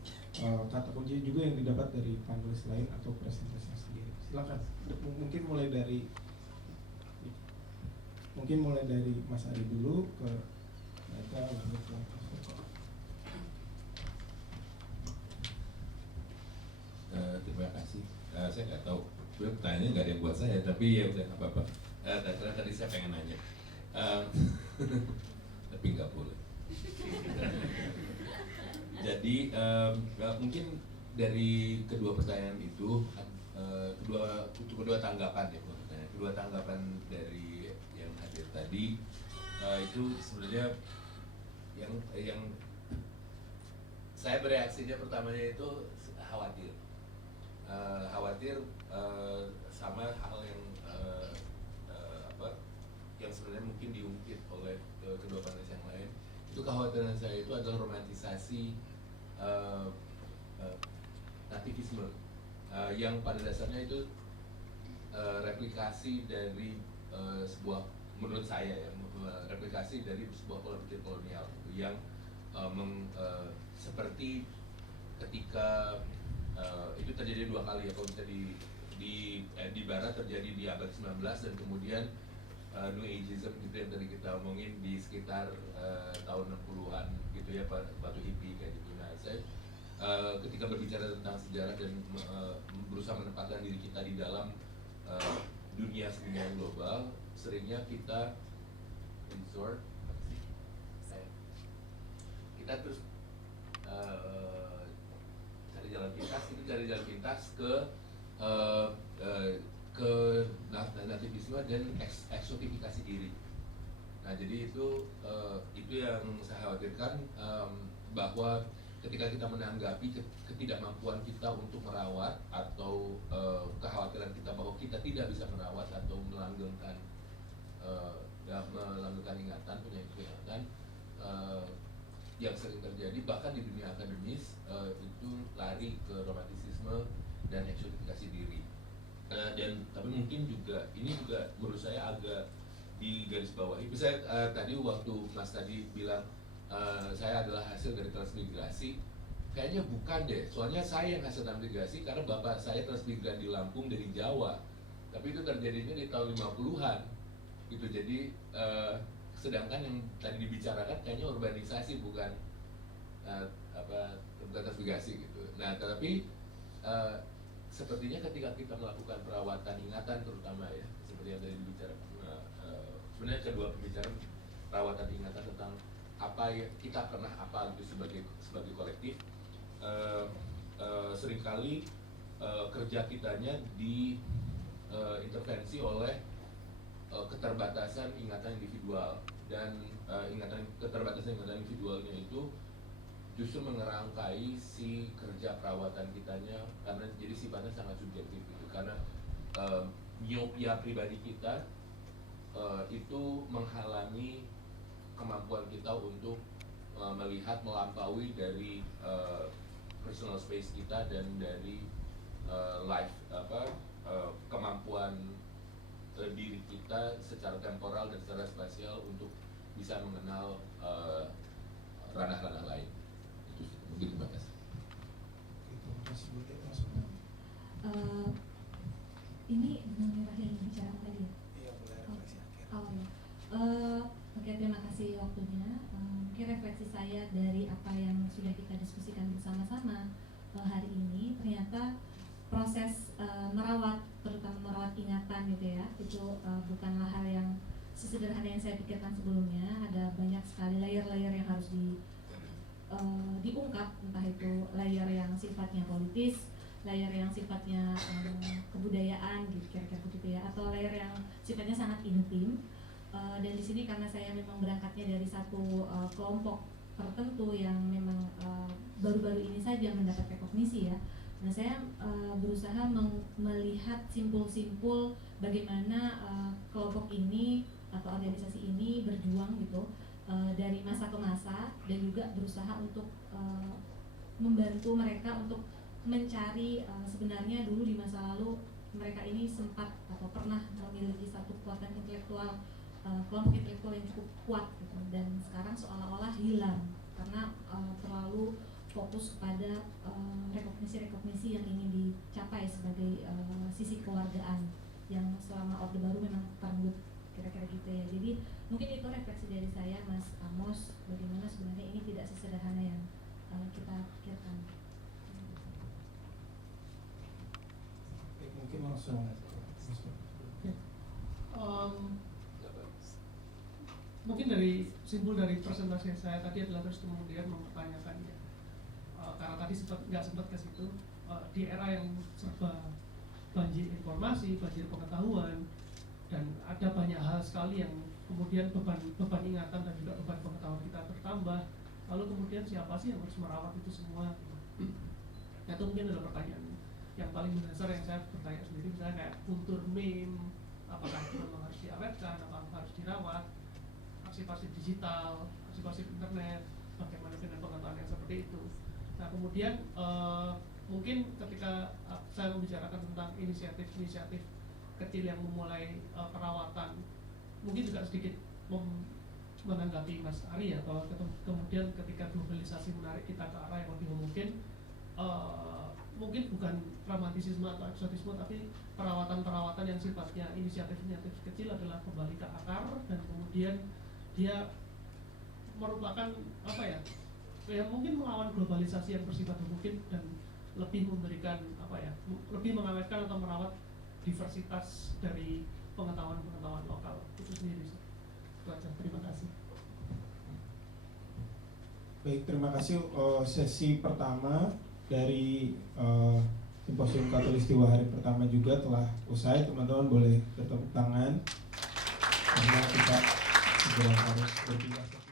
kata kunci juga yang didapat dari panelis lain atau presentasi sendiri. Silakan. Mungkin mulai dari Mas Ari dulu ke mereka lalu ke terima kasih. Saya nggak tahu, pertanyaannya nggak ada yang buat saya, tapi ya udah nggak apa-apa. Tadi saya pengen nanya, tapi nggak boleh. Jadi mungkin dari kedua pertanyaan itu, kedua tanggapan ya, kedua tanggapan dari yang hadir tadi itu sebenarnya yang saya bereaksinya pertamanya itu khawatir. Sama hal yang yang sebenarnya mungkin diungkit oleh kedua panelis yang lain. Itu kekhawatiran saya itu adalah romantisasi nativisme yang pada dasarnya itu replikasi dari sebuah, menurut saya ya, replikasi dari sebuah pola pikir kolonial yang seperti ketika itu terjadi dua kali ya, kalau bisa di barat terjadi di abad 19 dan kemudian New Ageism gitu yang tadi kita omongin di sekitar tahun 60-an gitu ya, batu hippie kayak gitu. Nah, saya ketika berbicara tentang sejarah dan berusaha menempatkan diri kita di dalam dunia global, seringnya kita resort kita terus cari jalan pintas ke nativisme dan eksotifikasi diri. Nah, jadi itu yang saya khawatirkan, bahwa ketika kita menanggapi ketidakmampuan kita untuk merawat atau kekhawatiran kita bahwa kita tidak bisa merawat atau melanggengkan ingatan, ingatan yang sering terjadi bahkan di dunia akademis, itu lari ke romantisisme dan eksotifikasi diri. Tapi mungkin juga ini juga menurut saya agak digarisbawahi. Misalnya tadi waktu Mas tadi bilang saya adalah hasil dari transmigrasi, kayaknya bukan deh. Soalnya saya yang hasil transmigrasi karena bapak saya transmigran di Lampung dari Jawa. Tapi itu terjadinya di tahun 50-an gitu. Jadi sedangkan yang tadi dibicarakan kayaknya urbanisasi bukan transmigrasi gitu. Nah, tapi sepertinya ketika kita melakukan perawatan ingatan terutama ya, seperti yang tadi dibicarakan, sebenarnya kedua pembicara perawatan ingatan tentang apa ya, kita pernah apa gitu sebagai kolektif, seringkali kerja kitanya diintervensi oleh keterbatasan ingatan individual, dan keterbatasan ingatan individualnya itu justru mengerangkai si kerja perawatan kitanya, karena jadi sifatnya sangat subjektif gitu. Karena miopia pribadi kita itu menghalangi kemampuan kita untuk melihat melampaui dari personal space kita dan dari kemampuan diri kita secara temporal dan secara spasial untuk bisa mengenal ranah-ranah lain. Itu mungkin. Terima kasih. Terima sebutin langsung. Ini mengenai Rahel yang bicara tadi ya? Iya, boleh refleksi akhir. Oh ya. Oke, terima kasih waktunya. Mungkin refleksi saya dari apa yang sudah kita diskusikan bersama-sama hari ini, ternyata proses merawat, terutama merawat ingatan gitu ya, itu bukanlah hal yang sesederhana yang saya pikirkan sebelumnya. Ada banyak sekali layer-layer yang harus diungkap, entah itu layer yang sifatnya politis, layer yang sifatnya kebudayaan gitu kira-kira begitu ya, atau layer yang sifatnya sangat intim. Dan di sini karena saya memang berangkatnya dari satu kelompok tertentu yang memang baru-baru ini saja mendapat rekognisi ya. Nah, saya berusaha melihat simpul-simpul bagaimana kelompok ini atau organisasi ini berjuang gitu dari masa ke masa, dan juga berusaha untuk membantu mereka untuk mencari sebenarnya dulu di masa lalu mereka ini sempat atau pernah memiliki satu kekuatan intelektual, kelompok intelektual yang cukup kuat gitu, dan sekarang seolah-olah hilang karena terlalu fokus pada rekognisi yang ingin dicapai sebagai sisi keluargaan yang selama Orde Baru memang terenggut kira-kira gitu ya. Jadi mungkin itu refleksi dari saya, Mas Amos, bagaimana sebenarnya ini tidak sesederhana yang kita pikirkan. Mungkin langsung. Mungkin dari simpul dari presentasi saya tadi adalah terus kemudian mempertanyakan ya, karena tadi nggak sempat ke situ, di era yang serba banjir informasi, banjir pengetahuan, dan ada banyak hal sekali yang kemudian beban ingatan dan juga beban pengetahuan kita bertambah. Lalu kemudian siapa sih yang harus merawat itu semua? Itu mungkin adalah pertanyaan yang paling mendasar yang saya bertanya sendiri, misalnya kayak kultur meme, apakah itu memang harus diawetkan, apakah harus dirawat, arsip-arsip digital, arsip-arsip internet, bagaimana dengan pengetahuan yang seperti itu. Nah kemudian mungkin ketika saya membicarakan tentang inisiatif-inisiatif kecil yang memulai perawatan, mungkin juga sedikit menanggapi Mas Ari ya, bahwa kemudian ketika globalisasi menarik kita ke arah yang lebih mungkin bukan romantisisme atau eksotisme, tapi perawatan-perawatan yang sifatnya inisiatif-inisiatif kecil adalah kembali ke akar, dan kemudian dia merupakan apa ya mungkin melawan globalisasi yang bersifat mungkin, dan lebih memberikan lebih mengawetkan atau merawat diversitas dari pengetahuan-pengetahuan lokal itu sendiri. Itu aja, terima kasih. Baik, terima kasih. Sesi pertama dari Simposium Katulistiwa hari pertama juga telah usai. Teman-teman boleh bertepuk tangan karena kita segera harus berpindah.